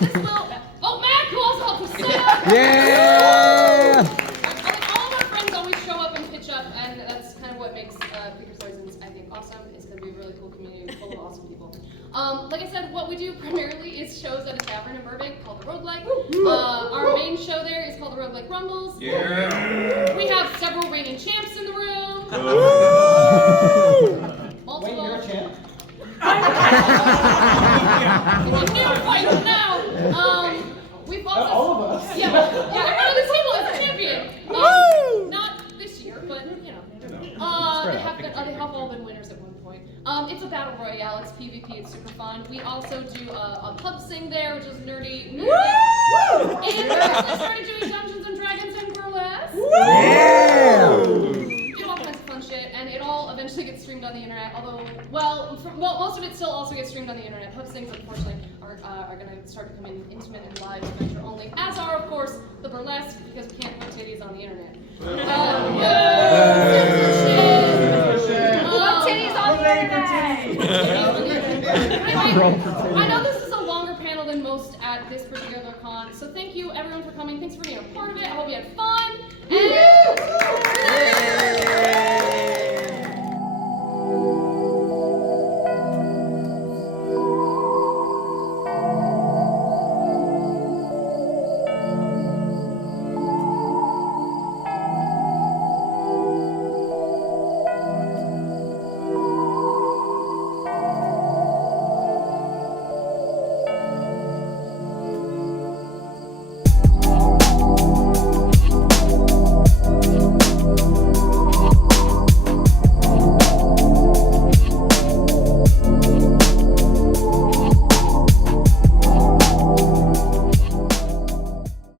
This will, Matt who also helped us set up. Yeah! All of our friends always show up and pitch up, and that's kind of what makes Pick Your Poisons, I think, awesome. It's going to be a really cool community full of awesome people. Like I said, what we do primarily is shows at a tavern in Burbank called the Roguelike. Our main show there is called the Roguelike Rumbles. Yeah! We have several reigning champs in the room. Wait, you're a champ? It's a new fight now. We've also All of us. Yeah, everyone on the table is a champion. Not this year, but you know. They have all been winners at one point. It's a battle royale. It's PvP. It's super fun. We also do a pub sing there, which is nerdy music. And we recently started doing Dungeons and Dragons and Burlesque. Do all kinds of fun shit, and it all eventually gets streamed on the internet. Although, most of it still also gets streamed on the internet. Pub sings, unfortunately, are going to start becoming intimate and live adventure only. As are, of course, the burlesque, because we can't put titties on the internet. Put titties on the internet! I know this is a longer panel than most at this particular con, so thank you everyone for coming. Thanks for being a part of it. I hope you had fun. And